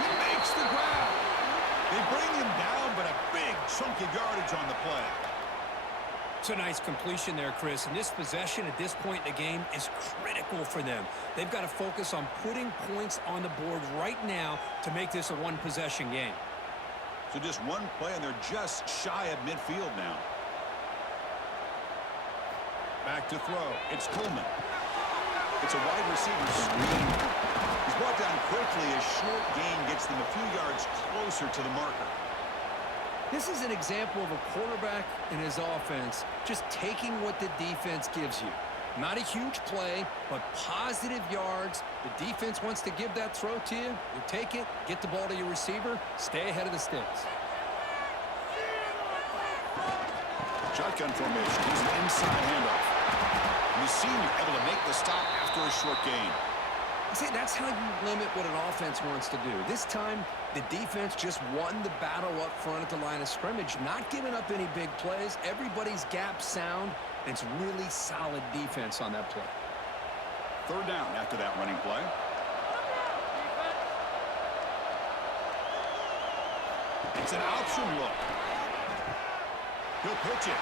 He makes the grab. They bring him down, but a big chunk of yardage on the play. It's a nice completion there, Chris. And this possession at this point in the game is critical for them. They've got to focus on putting points on the board right now to make this a one-possession game. So just one play, and they're just shy of midfield now. Back to throw. It's Coleman. It's a wide receiver screen. He's brought down quickly. A short gain gets them a few yards closer to the marker. This is an example of a quarterback and his offense just taking what the defense gives you. Not a huge play, but positive yards. The defense wants to give that throw to you. You take it, get the ball to your receiver, stay ahead of the sticks. Shotgun formation. He's an inside handoff. And the senior able to make the stop after a short gain. See, that's how you limit what an offense wants to do. This time, the defense just won the battle up front at the line of scrimmage, not giving up any big plays. Everybody's gap sound, and it's really solid defense on that play. Third down after that running play. It's an option look. He'll pitch it.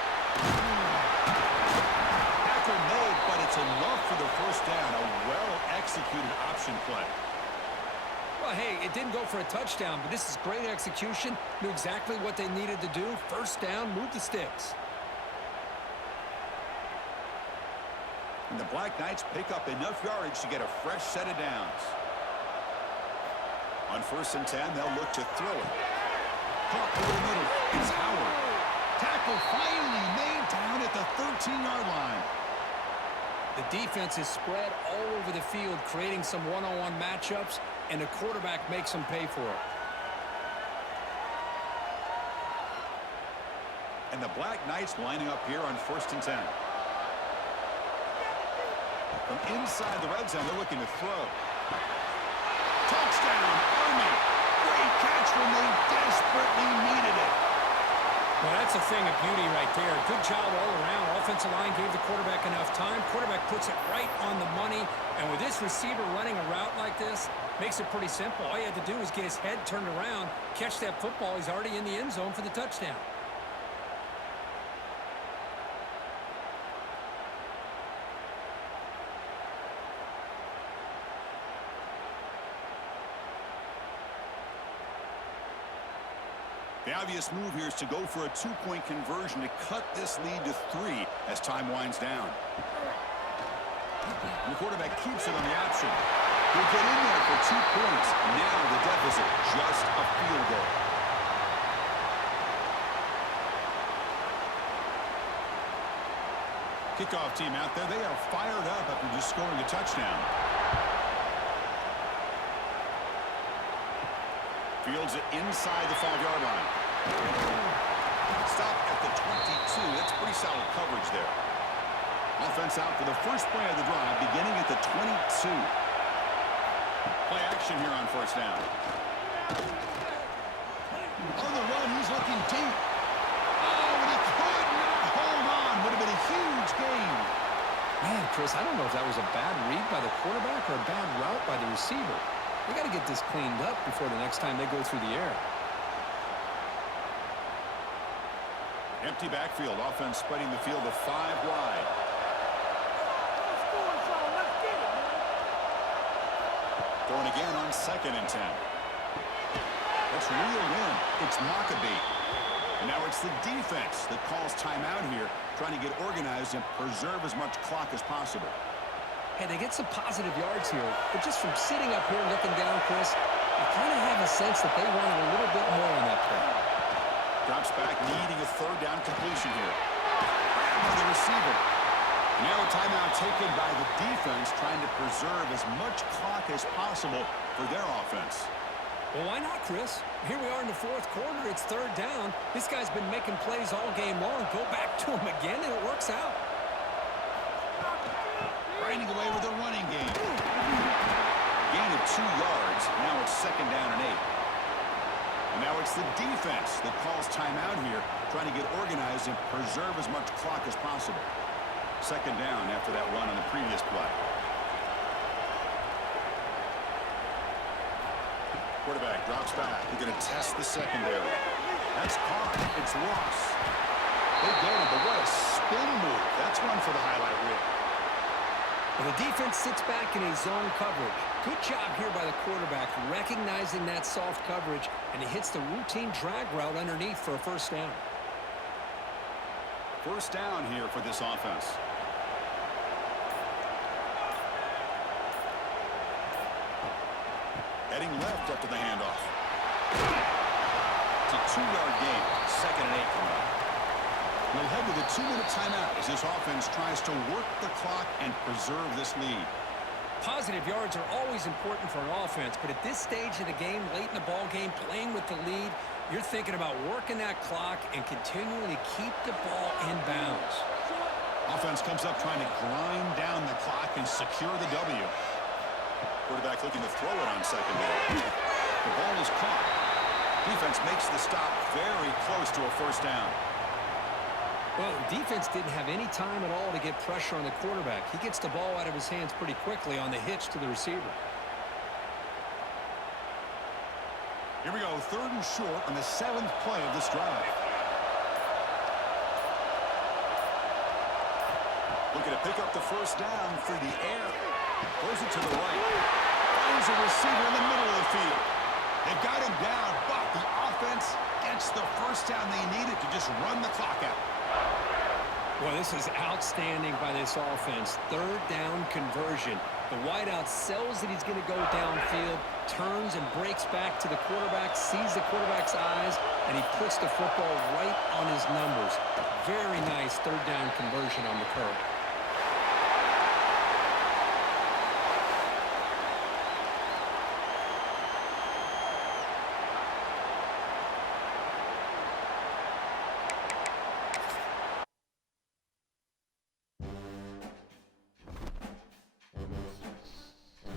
Tackle made, but it's enough for the first down. A well-executed option play. Well, hey, it didn't go for a touchdown, but this is great execution. Knew exactly what they needed to do. First down, move the sticks. And the Black Knights pick up enough yardage to get a fresh set of downs. On 1st and 10, they'll look to throw it. Caught over the middle. It's Howard. Tackle finally made down at the 13-yard line. The defense is spread all over the field, creating some one-on-one matchups, and the quarterback makes them pay for it. And the Black Knights lining up here on 1st and 10. From inside the red zone, they're looking to throw. Touchdown, Army. Great catch when they desperately needed it. Well, that's a thing of beauty right there. Good job all around. Offensive line gave the quarterback enough time. Quarterback puts it right on the money. And with this receiver running a route like this, makes it pretty simple. All you had to do was get his head turned around, catch that football. He's already in the end zone for the touchdown. The obvious move here is to go for a 2-point conversion to cut this lead to 3 as time winds down. And the quarterback keeps it on the option. He'll get in there for 2 points. Now the deficit, just a field goal. Kickoff team out there, they are fired up after just scoring a touchdown. Fields it inside the 5-yard line. Stop at the 22. That's pretty solid coverage there. Offense out for the first play of the drive, beginning at the 22. Play action here on 1st down. On the run, he's looking deep. Oh, and he could not hold on. Would have been a huge gain. Man, Chris, I don't know if that was a bad read by the quarterback or a bad route by the receiver. They got to get this cleaned up before the next time they go through the air. Empty backfield. Offense spreading the field to 5 wide. Going again on 2nd and 10. Let's reel in. It's Maccabee. And now it's the defense that calls timeout here, trying to get organized and preserve as much clock as possible. Hey, they get some positive yards here, but just from sitting up here looking down, Chris, I kind of have a sense that they wanted a little bit more on that play. Drops back, needing a third down completion here. By the receiver. Now a timeout taken by the defense, trying to preserve as much clock as possible for their offense. Well, why not, Chris? Here we are in the fourth quarter. It's third down. This guy's been making plays all game long. Go back to him again, and it works out. Grinding away with a running game. Gain of 2 yards. Now it's second down and 8. And now it's the defense that calls timeout here, trying to get organized and preserve as much clock as possible. Second down after that run on the previous play. Quarterback drops back. He's going to test the secondary. That's caught. It's lost. They get him, but what a spin move. That's one for the highlight reel. Well, the defense sits back in a zone coverage. Good job here by the quarterback, recognizing that soft coverage, and he hits the routine drag route underneath for a first down. First down here for this offense. Heading left after the handoff. It's a 2-yard gain. Second and 8 coming up. We'll head to the 2-minute timeout as this offense tries to work the clock and preserve this lead. Positive yards are always important for an offense, but at this stage of the game, late in the ball game, playing with the lead, you're thinking about working that clock and continuing to keep the ball in bounds. Offense comes up trying to grind down the clock and secure the W. Quarterback looking to throw it on second down. The ball is caught. Defense makes the stop very close to a first down. Well, the defense didn't have any time at all to get pressure on the quarterback. He gets the ball out of his hands pretty quickly on the hitch to the receiver. Here we go, third and short on the 7th play of this drive. Looking to pick up the first down through the air. Throws it to the right. Finds a receiver in the middle of the field. They've got him down, but the offense gets the first down they needed to just run the clock out. Well, this is outstanding by this offense. Third down conversion. The wideout sells that he's going to go downfield, turns and breaks back to the quarterback, sees the quarterback's eyes, and he puts the football right on his numbers. Very nice third down conversion on the curve.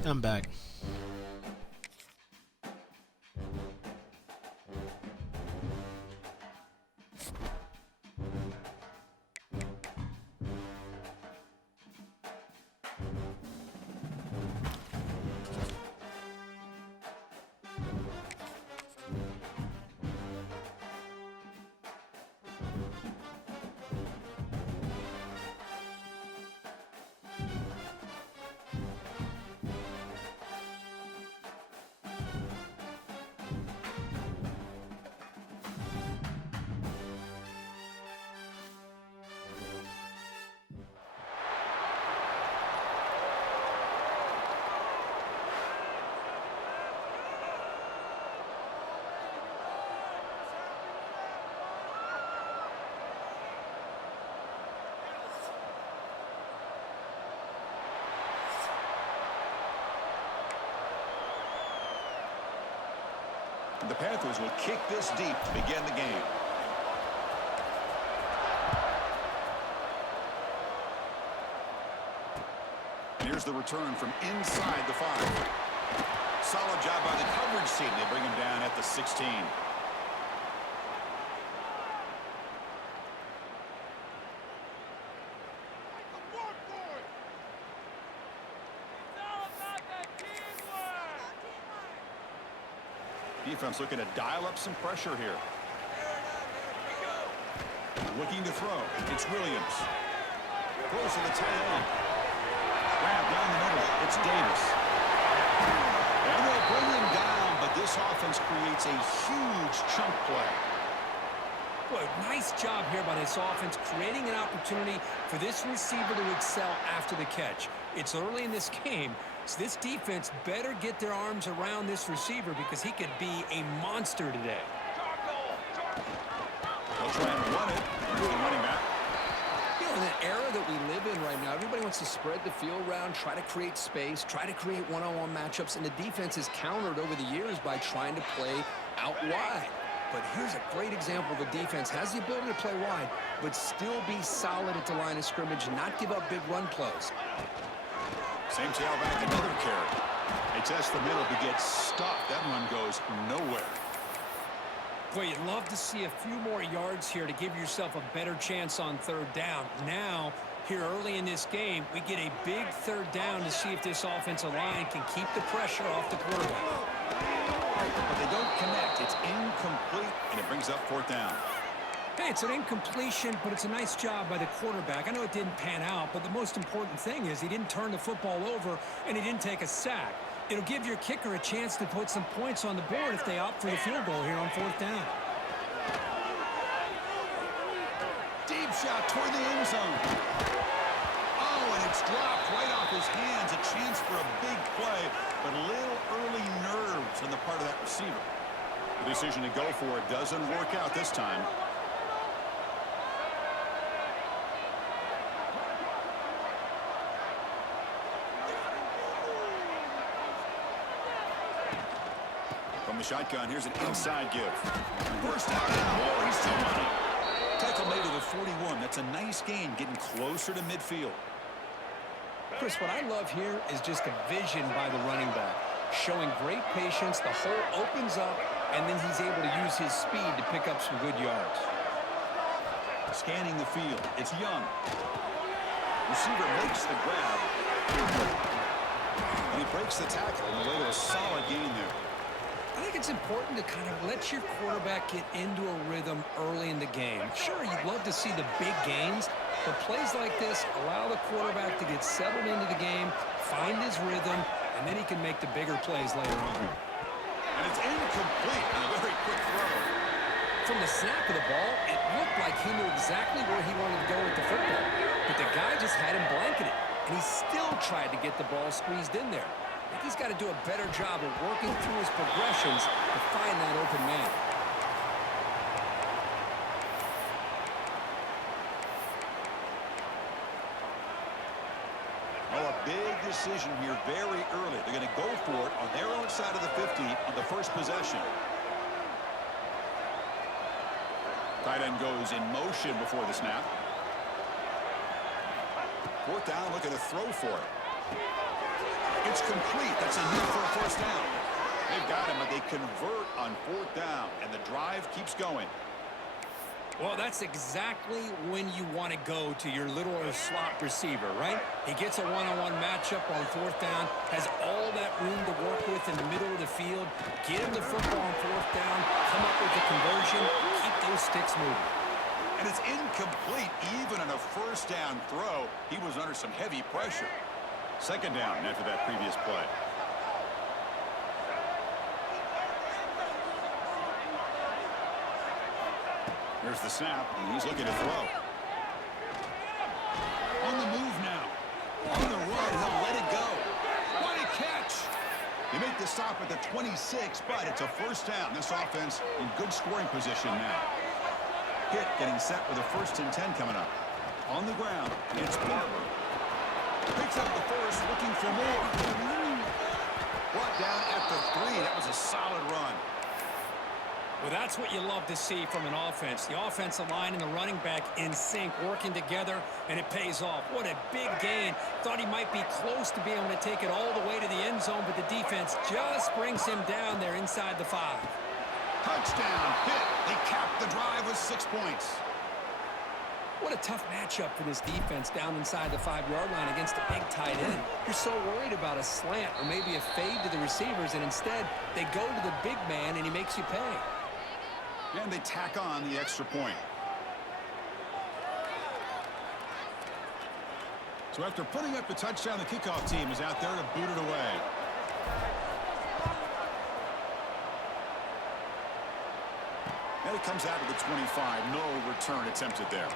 I'm back. The Panthers will kick this deep to begin the game. Here's the return from inside the 5. Solid job by the coverage team. They bring him down at the 16. Defense looking to dial up some pressure here. Looking to throw. It's Williams. Throws to the tight end. Grab down the middle. It's Davis. And they'll bring him down, but this offense creates a huge chunk play. Boy, nice job here by this offense, creating an opportunity for this receiver to excel after the catch. It's early in this game, so this defense better get their arms around this receiver because he could be a monster today. They'll try and run it. Here's the running back. You know, in the era that we live in right now, everybody wants to spread the field around, try to create space, try to create one-on-one matchups, and the defense is countered over the years by trying to play out wide. But here's a great example. The defense has the ability to play wide, but still be solid at the line of scrimmage and not give up big run plays. Same tailback, another carry. They test the middle to get stopped. That one goes nowhere. Boy, you'd love to see a few more yards here to give yourself a better chance on third down. Now, here early in this game, we get a big third down to see if this offensive line can keep the pressure off the quarterback. But they don't connect. It's incomplete, and it brings up fourth down. Hey, it's an incompletion, but it's a nice job by the quarterback. I know it didn't pan out, but the most important thing is he didn't turn the football over, and he didn't take a sack. It'll give your kicker a chance to put some points on the board if they opt for the field goal here on fourth down. Deep shot toward the end zone. Oh, and it's dropped right off his hands. A chance for a big play, but little early nerves on the part of that receiver. The decision to go for it doesn't work out this time. From the shotgun, here's an inside give. First down and more. He's still running. Tackle made to the 41. That's a nice gain, getting closer to midfield. Chris, what I love here is just the vision by the running back. Showing great patience, the hole opens up, and then he's able to use his speed to pick up some good yards. Scanning the field, it's Young. Receiver makes the grab. And he breaks the tackle on the way to a solid gain there. I think it's important to kind of let your quarterback get into a rhythm early in the game. Sure, you'd love to see the big gains, but plays like this allow the quarterback to get settled into the game, find his rhythm, and then he can make the bigger plays later on. And it's incomplete on a very quick throw. From the snap of the ball, it looked like he knew exactly where he wanted to go with the football. But the guy just had him blanketed, and he still tried to get the ball squeezed in there. I think he's got to do a better job of working through his progressions to find that open man. Oh, a big decision here very early. They're going to go for it on their own side of the 50 on the first possession. Tight end goes in motion before the snap. Fourth down, looking to throw for it. It's complete. That's enough for a first down. They've got him, but they convert on fourth down, and the drive keeps going. Well, that's exactly when you want to go to your little slot receiver, right? He gets a one-on-one matchup on fourth down, has all that room to work with in the middle of the field, get him the football on fourth down, come up with the conversion, keep those sticks moving. And it's incomplete even on a first down throw. He was under some heavy pressure. Second down after that previous play. Here's the snap, and he's looking to throw. On the move now. On the run, he'll let it go. What a catch! They make the stop at the 26, but it's a first down. This offense in good scoring position now. Hit getting set with a 1st and 10 coming up. On the ground, it's Barber. Picks up the first, looking for more. Brought down at the 3. That was a solid run. Well, that's what you love to see from an offense. The offensive line and the running back in sync, working together, and it pays off. What a big gain. Thought he might be close to being able to take it all the way to the end zone, but the defense just brings him down there inside the 5. Touchdown, hit. They cap the drive with 6 points. What a tough matchup for this defense down inside the 5-yard line against a big tight end. You're so worried about a slant or maybe a fade to the receivers, and instead they go to the big man, and he makes you pay. And they tack on the extra point. So after putting up the touchdown, the kickoff team is out there to boot it away. And it comes out to the 25. No return attempted there.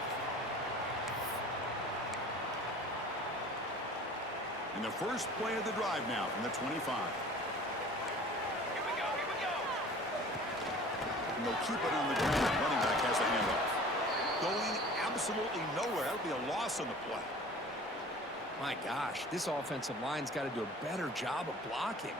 And the first play of the drive now from the 25. And they'll keep it on the ground. Running back has the handoff. Going absolutely nowhere. That'll be a loss on the play. My gosh, this offensive line's got to do a better job of blocking.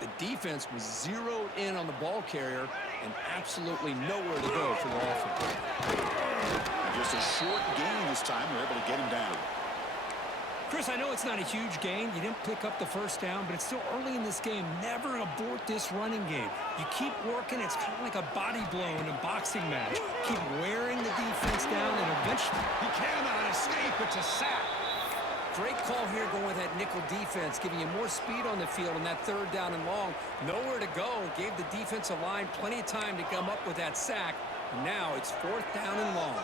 The defense was zeroed in on the ball carrier and absolutely nowhere to go for the offense. And just a short gain this time. They're able to get him down. Chris, I know it's not a huge gain. You didn't pick up the first down, but it's still early in this game. Never abort this running game. You keep working. It's kind of like a body blow in a boxing match. Keep wearing the defense down, and eventually He cannot escape. It's a sack. Great call here going with that nickel defense, giving you more speed on the field on that third down and long. Nowhere to go. Gave the defensive line plenty of time to come up with that sack. And now it's fourth down and long.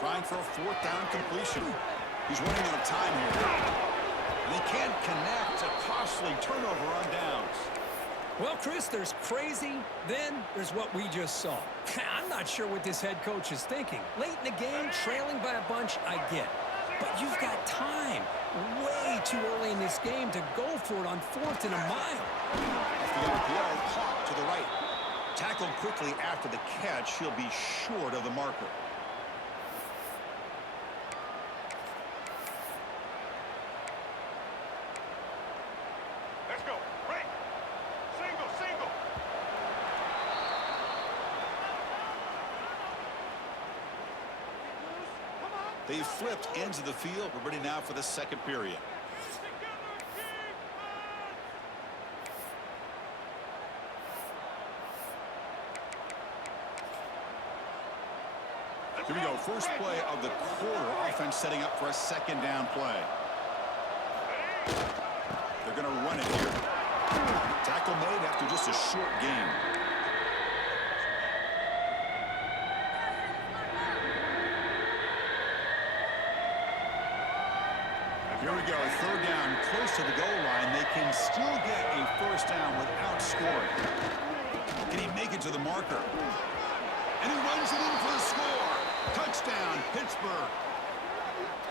Trying for a fourth down completion. He's running out of time here. And he can't connect. A costly turnover on downs. Well, Chris, there's crazy, then there's what we just saw. I'm not sure what this head coach is thinking. Late in the game, trailing by a bunch, I get. But you've got time. Way too early in this game to go for it on fourth and a mile. Off the RPO, caught to the right. Tackled quickly after the catch. He'll be short of the marker. Let's go. Break. Single, single. They flipped ends of the field. We're ready now for the second period. Here we go. First play of the quarter. Offense setting up for a second down play. They're going to run it here. Tackle made after just a short gain. Here we go. Third down, close to the goal line. They can still get a first down without scoring. Can he make it to the marker? And he runs it in for the score. Touchdown, Pittsburgh.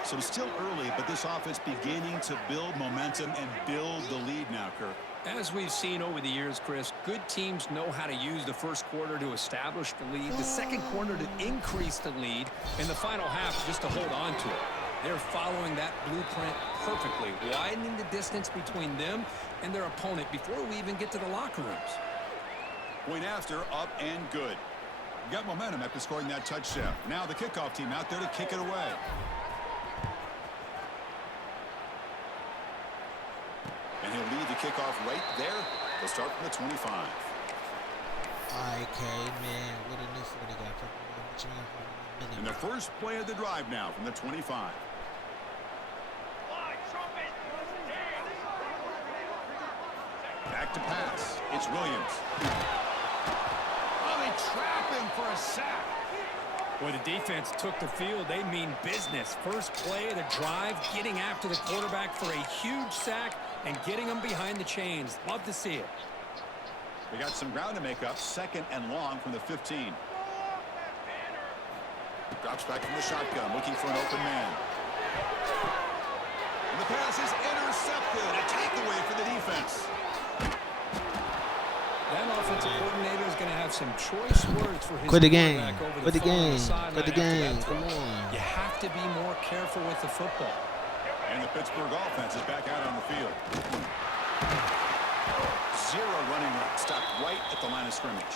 So still early, but this offense beginning to build momentum and build the lead now, Kirk. As we've seen over the years, Chris, good teams know how to use the first quarter to establish the lead, the second quarter to increase the lead, and the final half just to hold on to it. They're following that blueprint perfectly, widening the distance between them and their opponent before we even get to the locker rooms. Point after, up and good. Got momentum after scoring that touchdown. Now the kickoff team out there to kick it away. And he'll lead the kickoff right there. They'll start from the 25. IK, man, what a new 40 got. And the first play of the drive now from the 25. Back to pass. It's Williams. Oh, they trap him for a sack. Well, the defense took the field. They mean business. First play of the drive, getting after the quarterback for a huge sack and getting him behind the chains. Love to see it. They got some ground to make up. Second and long from the 15. Drops back from the shotgun, looking for an open man. And the pass is intercepted. A takeaway for the defense. That offensive coordinator is going to have some choice words for his Quit the game. quarterback over Quit the phone on game. sideline Quit the after that game. throw. Come on. You have to be more careful with the football. And the Pittsburgh offense is back out on the field. Zero running route. Stopped right at the line of scrimmage.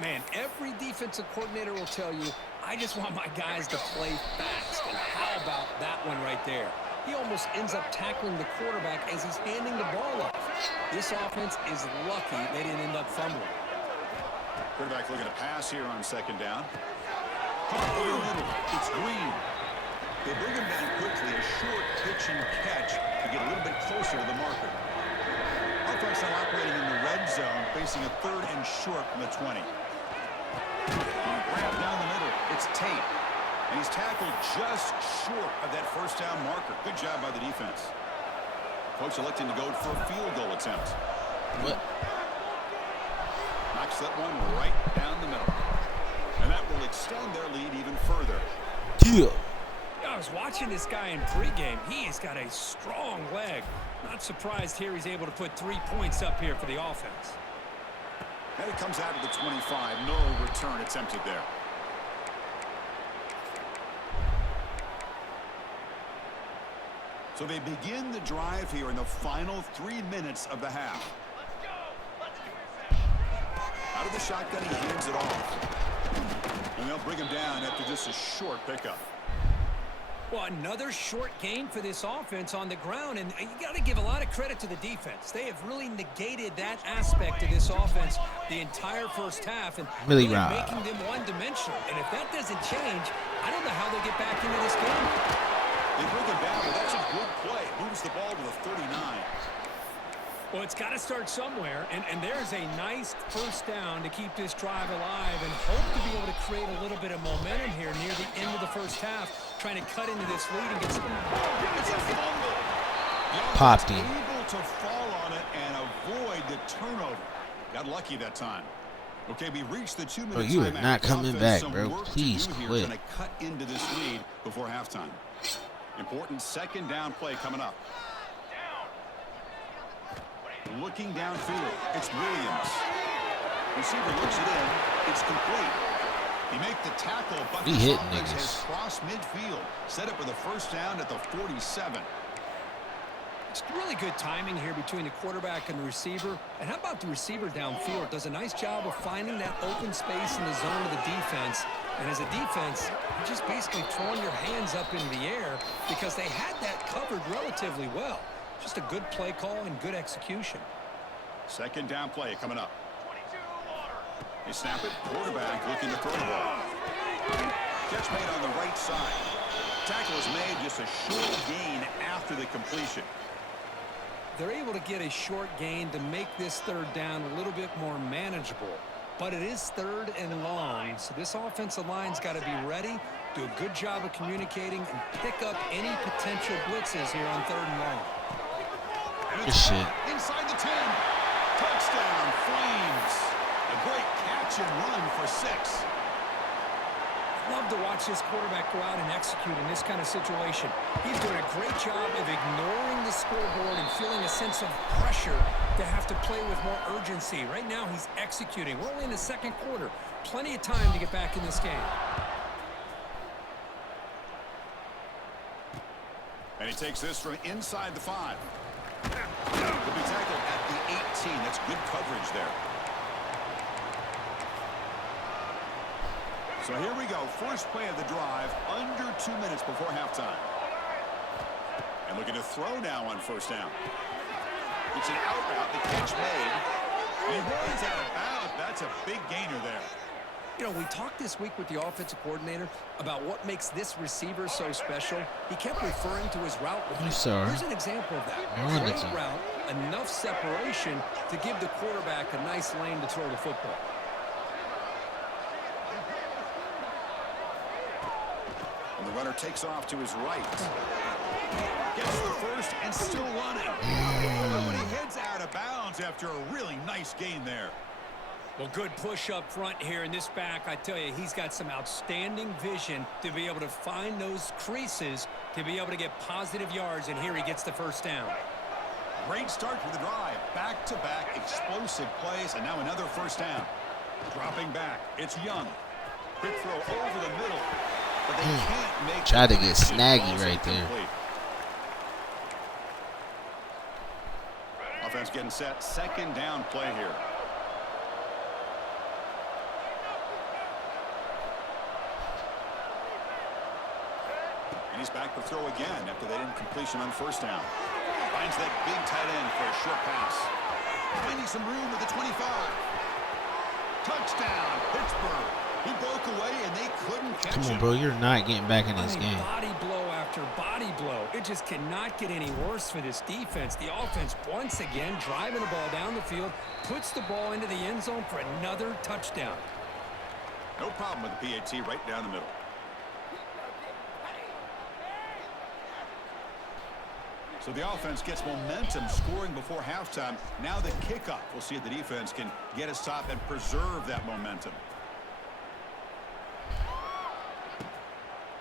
Man, every defensive coordinator will tell you, I just want my guys to play fast. And how about that one right there? He almost ends up tackling the quarterback as he's handing the ball off. This offense is lucky they didn't end up fumbling. Quarterback looking to pass here on second down. Caught over the middle. It's Green. They bring him down quickly. A short pitch and catch to get a little bit closer to the marker. Offense now operating in the red zone, facing a third and short from the 20. Grab down the middle. It's Tate. And he's tackled just short of that first down marker. Good job by the defense. Coach electing to go for a field goal attempt. What? Knocks that one right down the middle. And that will extend their lead even further. Yeah. I was watching this guy in pregame. He has got a strong leg. Not surprised here he's able to put 3 points up here for the offense. And it comes out of the 25. No return attempted there. So they begin the drive here in the final 3 minutes of the half. Out of the shotgun, he hands it off. And they'll bring him down after just a short pickup. Well, another short gain for this offense on the ground, and you got to give a lot of credit to the defense. They have really negated that aspect of this offense the entire first half, and really making them one-dimensional. And if that doesn't change, I don't know how they'll get back into this game. They bring him down, but that's a good play. Moves the ball to the 39. Well, it's got to start somewhere, and there's a nice first down to keep this drive alive and hope to be able to create a little bit of momentum here near the end of the first half, trying to cut into this lead and get some. It's a fumble. Popped him. Able to fall on it and avoid the turnover. Got lucky that time. Okay, we reached the 2-minute Bro, you are timeout. not coming back, Some bro. work to Please do here, quit. trying to cut into this lead before halftime. Important second down play coming up. Looking downfield, it's Williams. Receiver looks it in. It's complete. He make the tackle, but He the hitting offense niggas. has crossed midfield. Set up with a first down at the 47. It's really good timing here between the quarterback and the receiver. And how about the receiver downfield? Does a nice job of finding that open space in the zone of the defense. And as a defense, you're just basically throwing your hands up in the air because they had that covered relatively well. Just a good play call and good execution. Second down play coming up. They snap it. Quarterback looking to throw the ball. Catch made on the right side. Tackle is made, just a short gain after the completion. They're able to get a short gain to make this third down a little bit more manageable. But it is third and long, so this offensive line's got to be ready, do a good job of communicating, and pick up any potential blitzes here on third and long. Good shit. Inside the 10. Touchdown, Flames. A great catch and run for 6. Love to watch this quarterback go out and execute in this kind of situation. He's doing a great job of ignoring the scoreboard and feeling a sense of pressure to have to play with more urgency. Right now, he's executing. We're only in the second quarter. Plenty of time to get back in this game. And he takes this from inside the 5. He'll be tackled at the 18. That's good coverage there. So here we go. First play of the drive, under 2 minutes before halftime. And looking to throw now on first down. It's an out route. The catch made. And he runs out of bounds. That's a big gainer there. You know, we talked this week with the offensive coordinator about what makes this receiver so special. He kept referring to his route. I'm sorry. Here's an example of that. Wonderful. Great route, enough separation to give the quarterback a nice lane to throw the football. And the runner takes off to his right. Gets the first and still running. But he heads out of bounds after a really nice gain there. Well, good push up front here in this back. I tell you, he's got some outstanding vision to be able to find those creases to be able to get positive yards, and here he gets the first down. Great start for the drive. Back-to-back explosive plays, and now another first down. Dropping back, it's Young. Quick throw over the middle, but they can't make. Tried to get snaggy right there. Offense getting set. Second down play here. And he's back to throw again after that incompletion on first down. Finds that big tight end for a short pass. Finding some room at the 25. Touchdown, Pittsburgh. He broke away and they couldn't catch him. Come on, bro. You're not getting back in this I mean, game. body blow after body blow. It just cannot get any worse for this defense. The offense, once again, driving the ball down the field, puts the ball into the end zone for another touchdown. No problem with the PAT right down the middle. So the offense gets momentum scoring before halftime. Now the kickoff. We'll see if the defense can get a stop and preserve that momentum.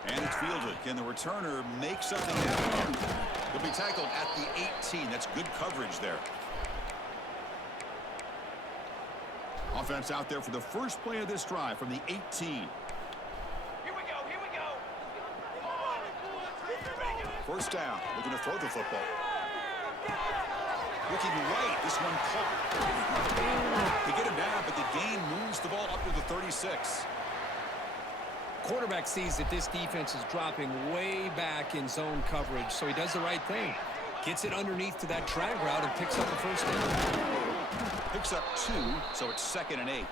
And it's fielded. Can the returner make something happen? He'll be tackled at the 18. That's good coverage there. Offense out there for the first play of this drive from the 18. Here we go. Here we go. First down. Looking to throw the football. Looking right. This one caught. They get him down, but the gain moves the ball up to the 36. Quarterback sees that this defense is dropping way back in zone coverage, so he does the right thing. Gets it underneath to that drag route and picks up the first down. Picks up 2, so it's 2nd and 8.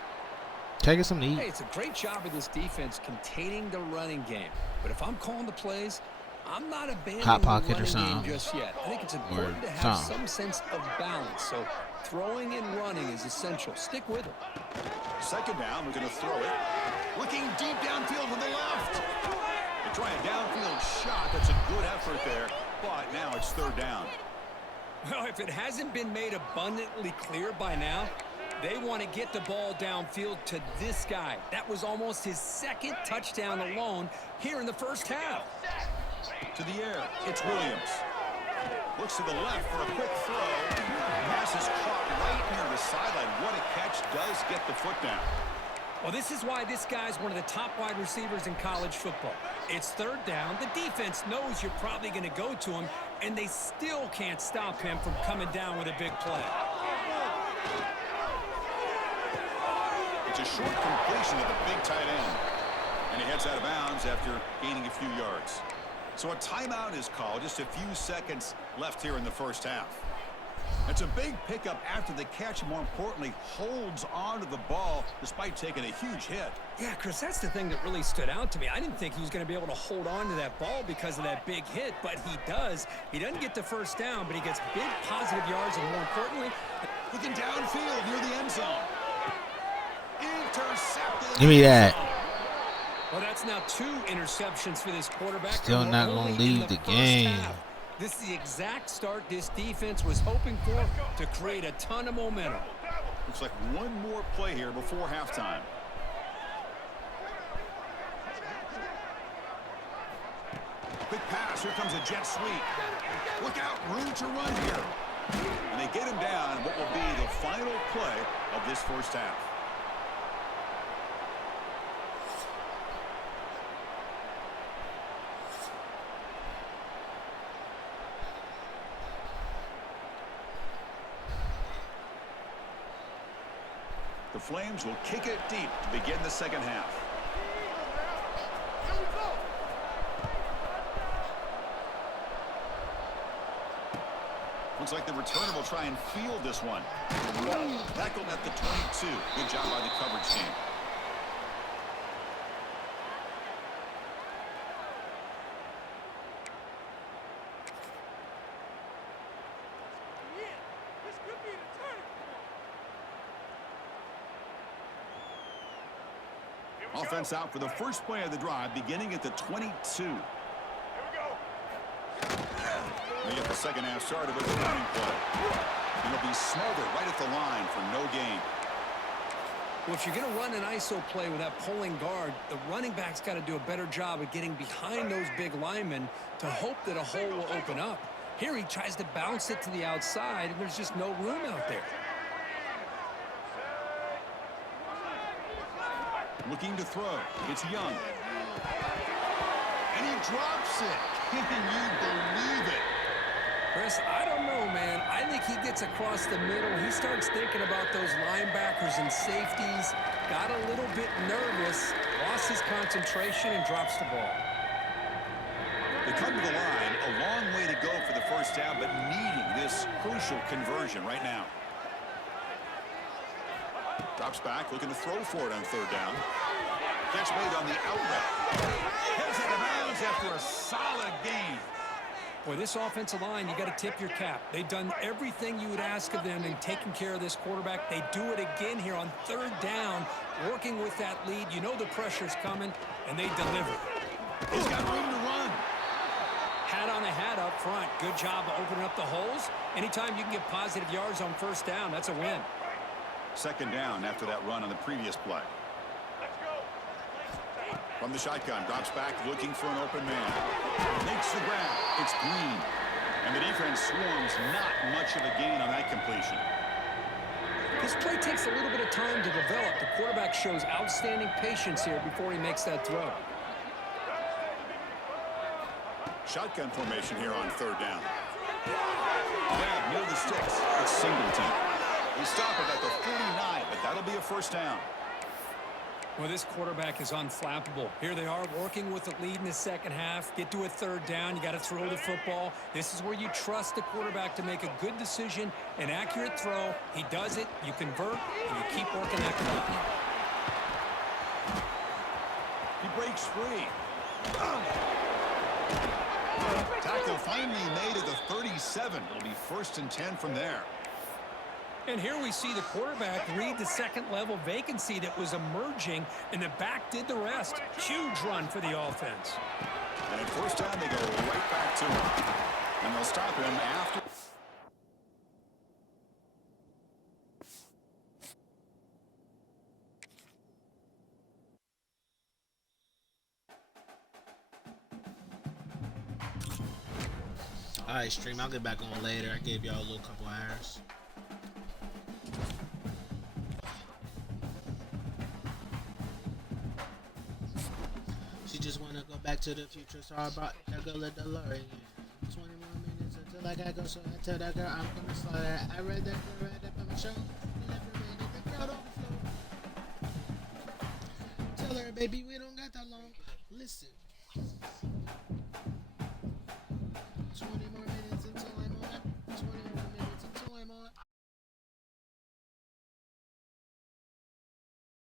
Taking some to eat. Hey, it's a great job of this defense containing the running game. But if I'm calling the plays, I'm not abandoning Hot pocket the or running something. game just yet. I think it's important to have some sense of balance. So throwing and running is essential. Stick with it. 2nd down, we're going to throw it. Looking deep downfield to the left. They try a downfield shot. That's a good effort there. But now it's 3rd down. Well, if it hasn't been made abundantly clear by now, they want to get the ball downfield to this guy. That was almost his 2nd touchdown alone here in the first half. To the air, it's Williams. Looks to the left for a quick throw. Pass is caught right near the sideline. What a catch. Does get the foot down. Well, this is why this guy's one of the top wide receivers in college football. It's 3rd down. The defense knows you're probably going to go to him, and they still can't stop him from coming down with a big play. It's a short completion of the big tight end. And he heads out of bounds after gaining a few yards. So a timeout is called. Just a few seconds left here in the first half. It's a big pickup after the catch, and more importantly, holds on to the ball despite taking a huge hit. Yeah, Chris, that's the thing that really stood out to me. I didn't think he was going to be able to hold on to that ball because of that big hit, but he does. He doesn't get the first down, but he gets big positive yards, and more importantly, looking downfield near the end zone. Intercepted. Give me that. Well, that's now 2 interceptions for this quarterback. Still not going to lead the game. Half. This is the exact start this defense was hoping for to create a ton of momentum. Looks like one more play here before halftime. Quick pass. Here comes a jet sweep. Look out. Room to run here. And they get him down. What will be the final play of this first half. The Flames will kick it deep to begin the second half. Looks like the returner will try and field this one. Tackled at the 22. Good job by the coverage team. Offense out for the first play of the drive, beginning at the 22. Here we go. They get the second half started with the running play. And it'll be smothered right at the line for no gain. Well, if you're going to run an ISO play with that pulling guard, the running back's got to do a better job of getting behind those big linemen to hope that a hole will open up. Here he tries to bounce it to the outside, and there's just no room out there. Looking to throw. It's Young. And he drops it. Can you believe it? Chris, I don't know, man. I think he gets across the middle. He starts thinking about those linebackers and safeties. Got a little bit nervous, lost his concentration, and drops the ball. They come to the line. A long way to go for the first down, but needing this crucial conversion right now. Drops back, looking to throw for it on third down. Catch made on the out route. Heads out of bounds after a solid gain. Boy, this offensive line, you got to tip your cap. They've done everything you would ask of them in taking care of this quarterback. They do it again here on third down, working with that lead. You know the pressure's coming, and they deliver. He's got room to run. Hat on a hat up front. Good job of opening up the holes. Anytime you can get positive yards on first down, that's a win. Second down after that run on the previous play. Let's go. From the shotgun, drops back looking for an open man. Makes the grab. It's Green. And the defense swarms not much of a gain on that completion. This play takes a little bit of time to develop. The quarterback shows outstanding patience here before he makes that throw. Shotgun formation here on third down. Grab near the sticks. It's Singleton. We stop it at the 49, but that'll be a first down. Well, this quarterback is unflappable. Here they are working with the lead in the second half. Get to a third down. You got to throw the football. This is where you trust the quarterback to make a good decision, an accurate throw. He does it. You convert, and you keep working that clock. He breaks free. Tackle finally made at the 37. It'll be 1st and 10 from there. And here we see the quarterback read the second-level vacancy that was emerging, and the back did the rest. Huge run for the offense. And at first down, they go right back to him. And they'll stop him after. Alright, stream. I'll get back on later. I gave y'all a little couple hours. She just wanna go back to the future, so I brought that girl a DeLorean. 20 more minutes until I gotta go, so I tell that girl I'm gonna slow her. I read that girl right up on my show. Left her in the crowd on the floor. Tell her, baby, we don't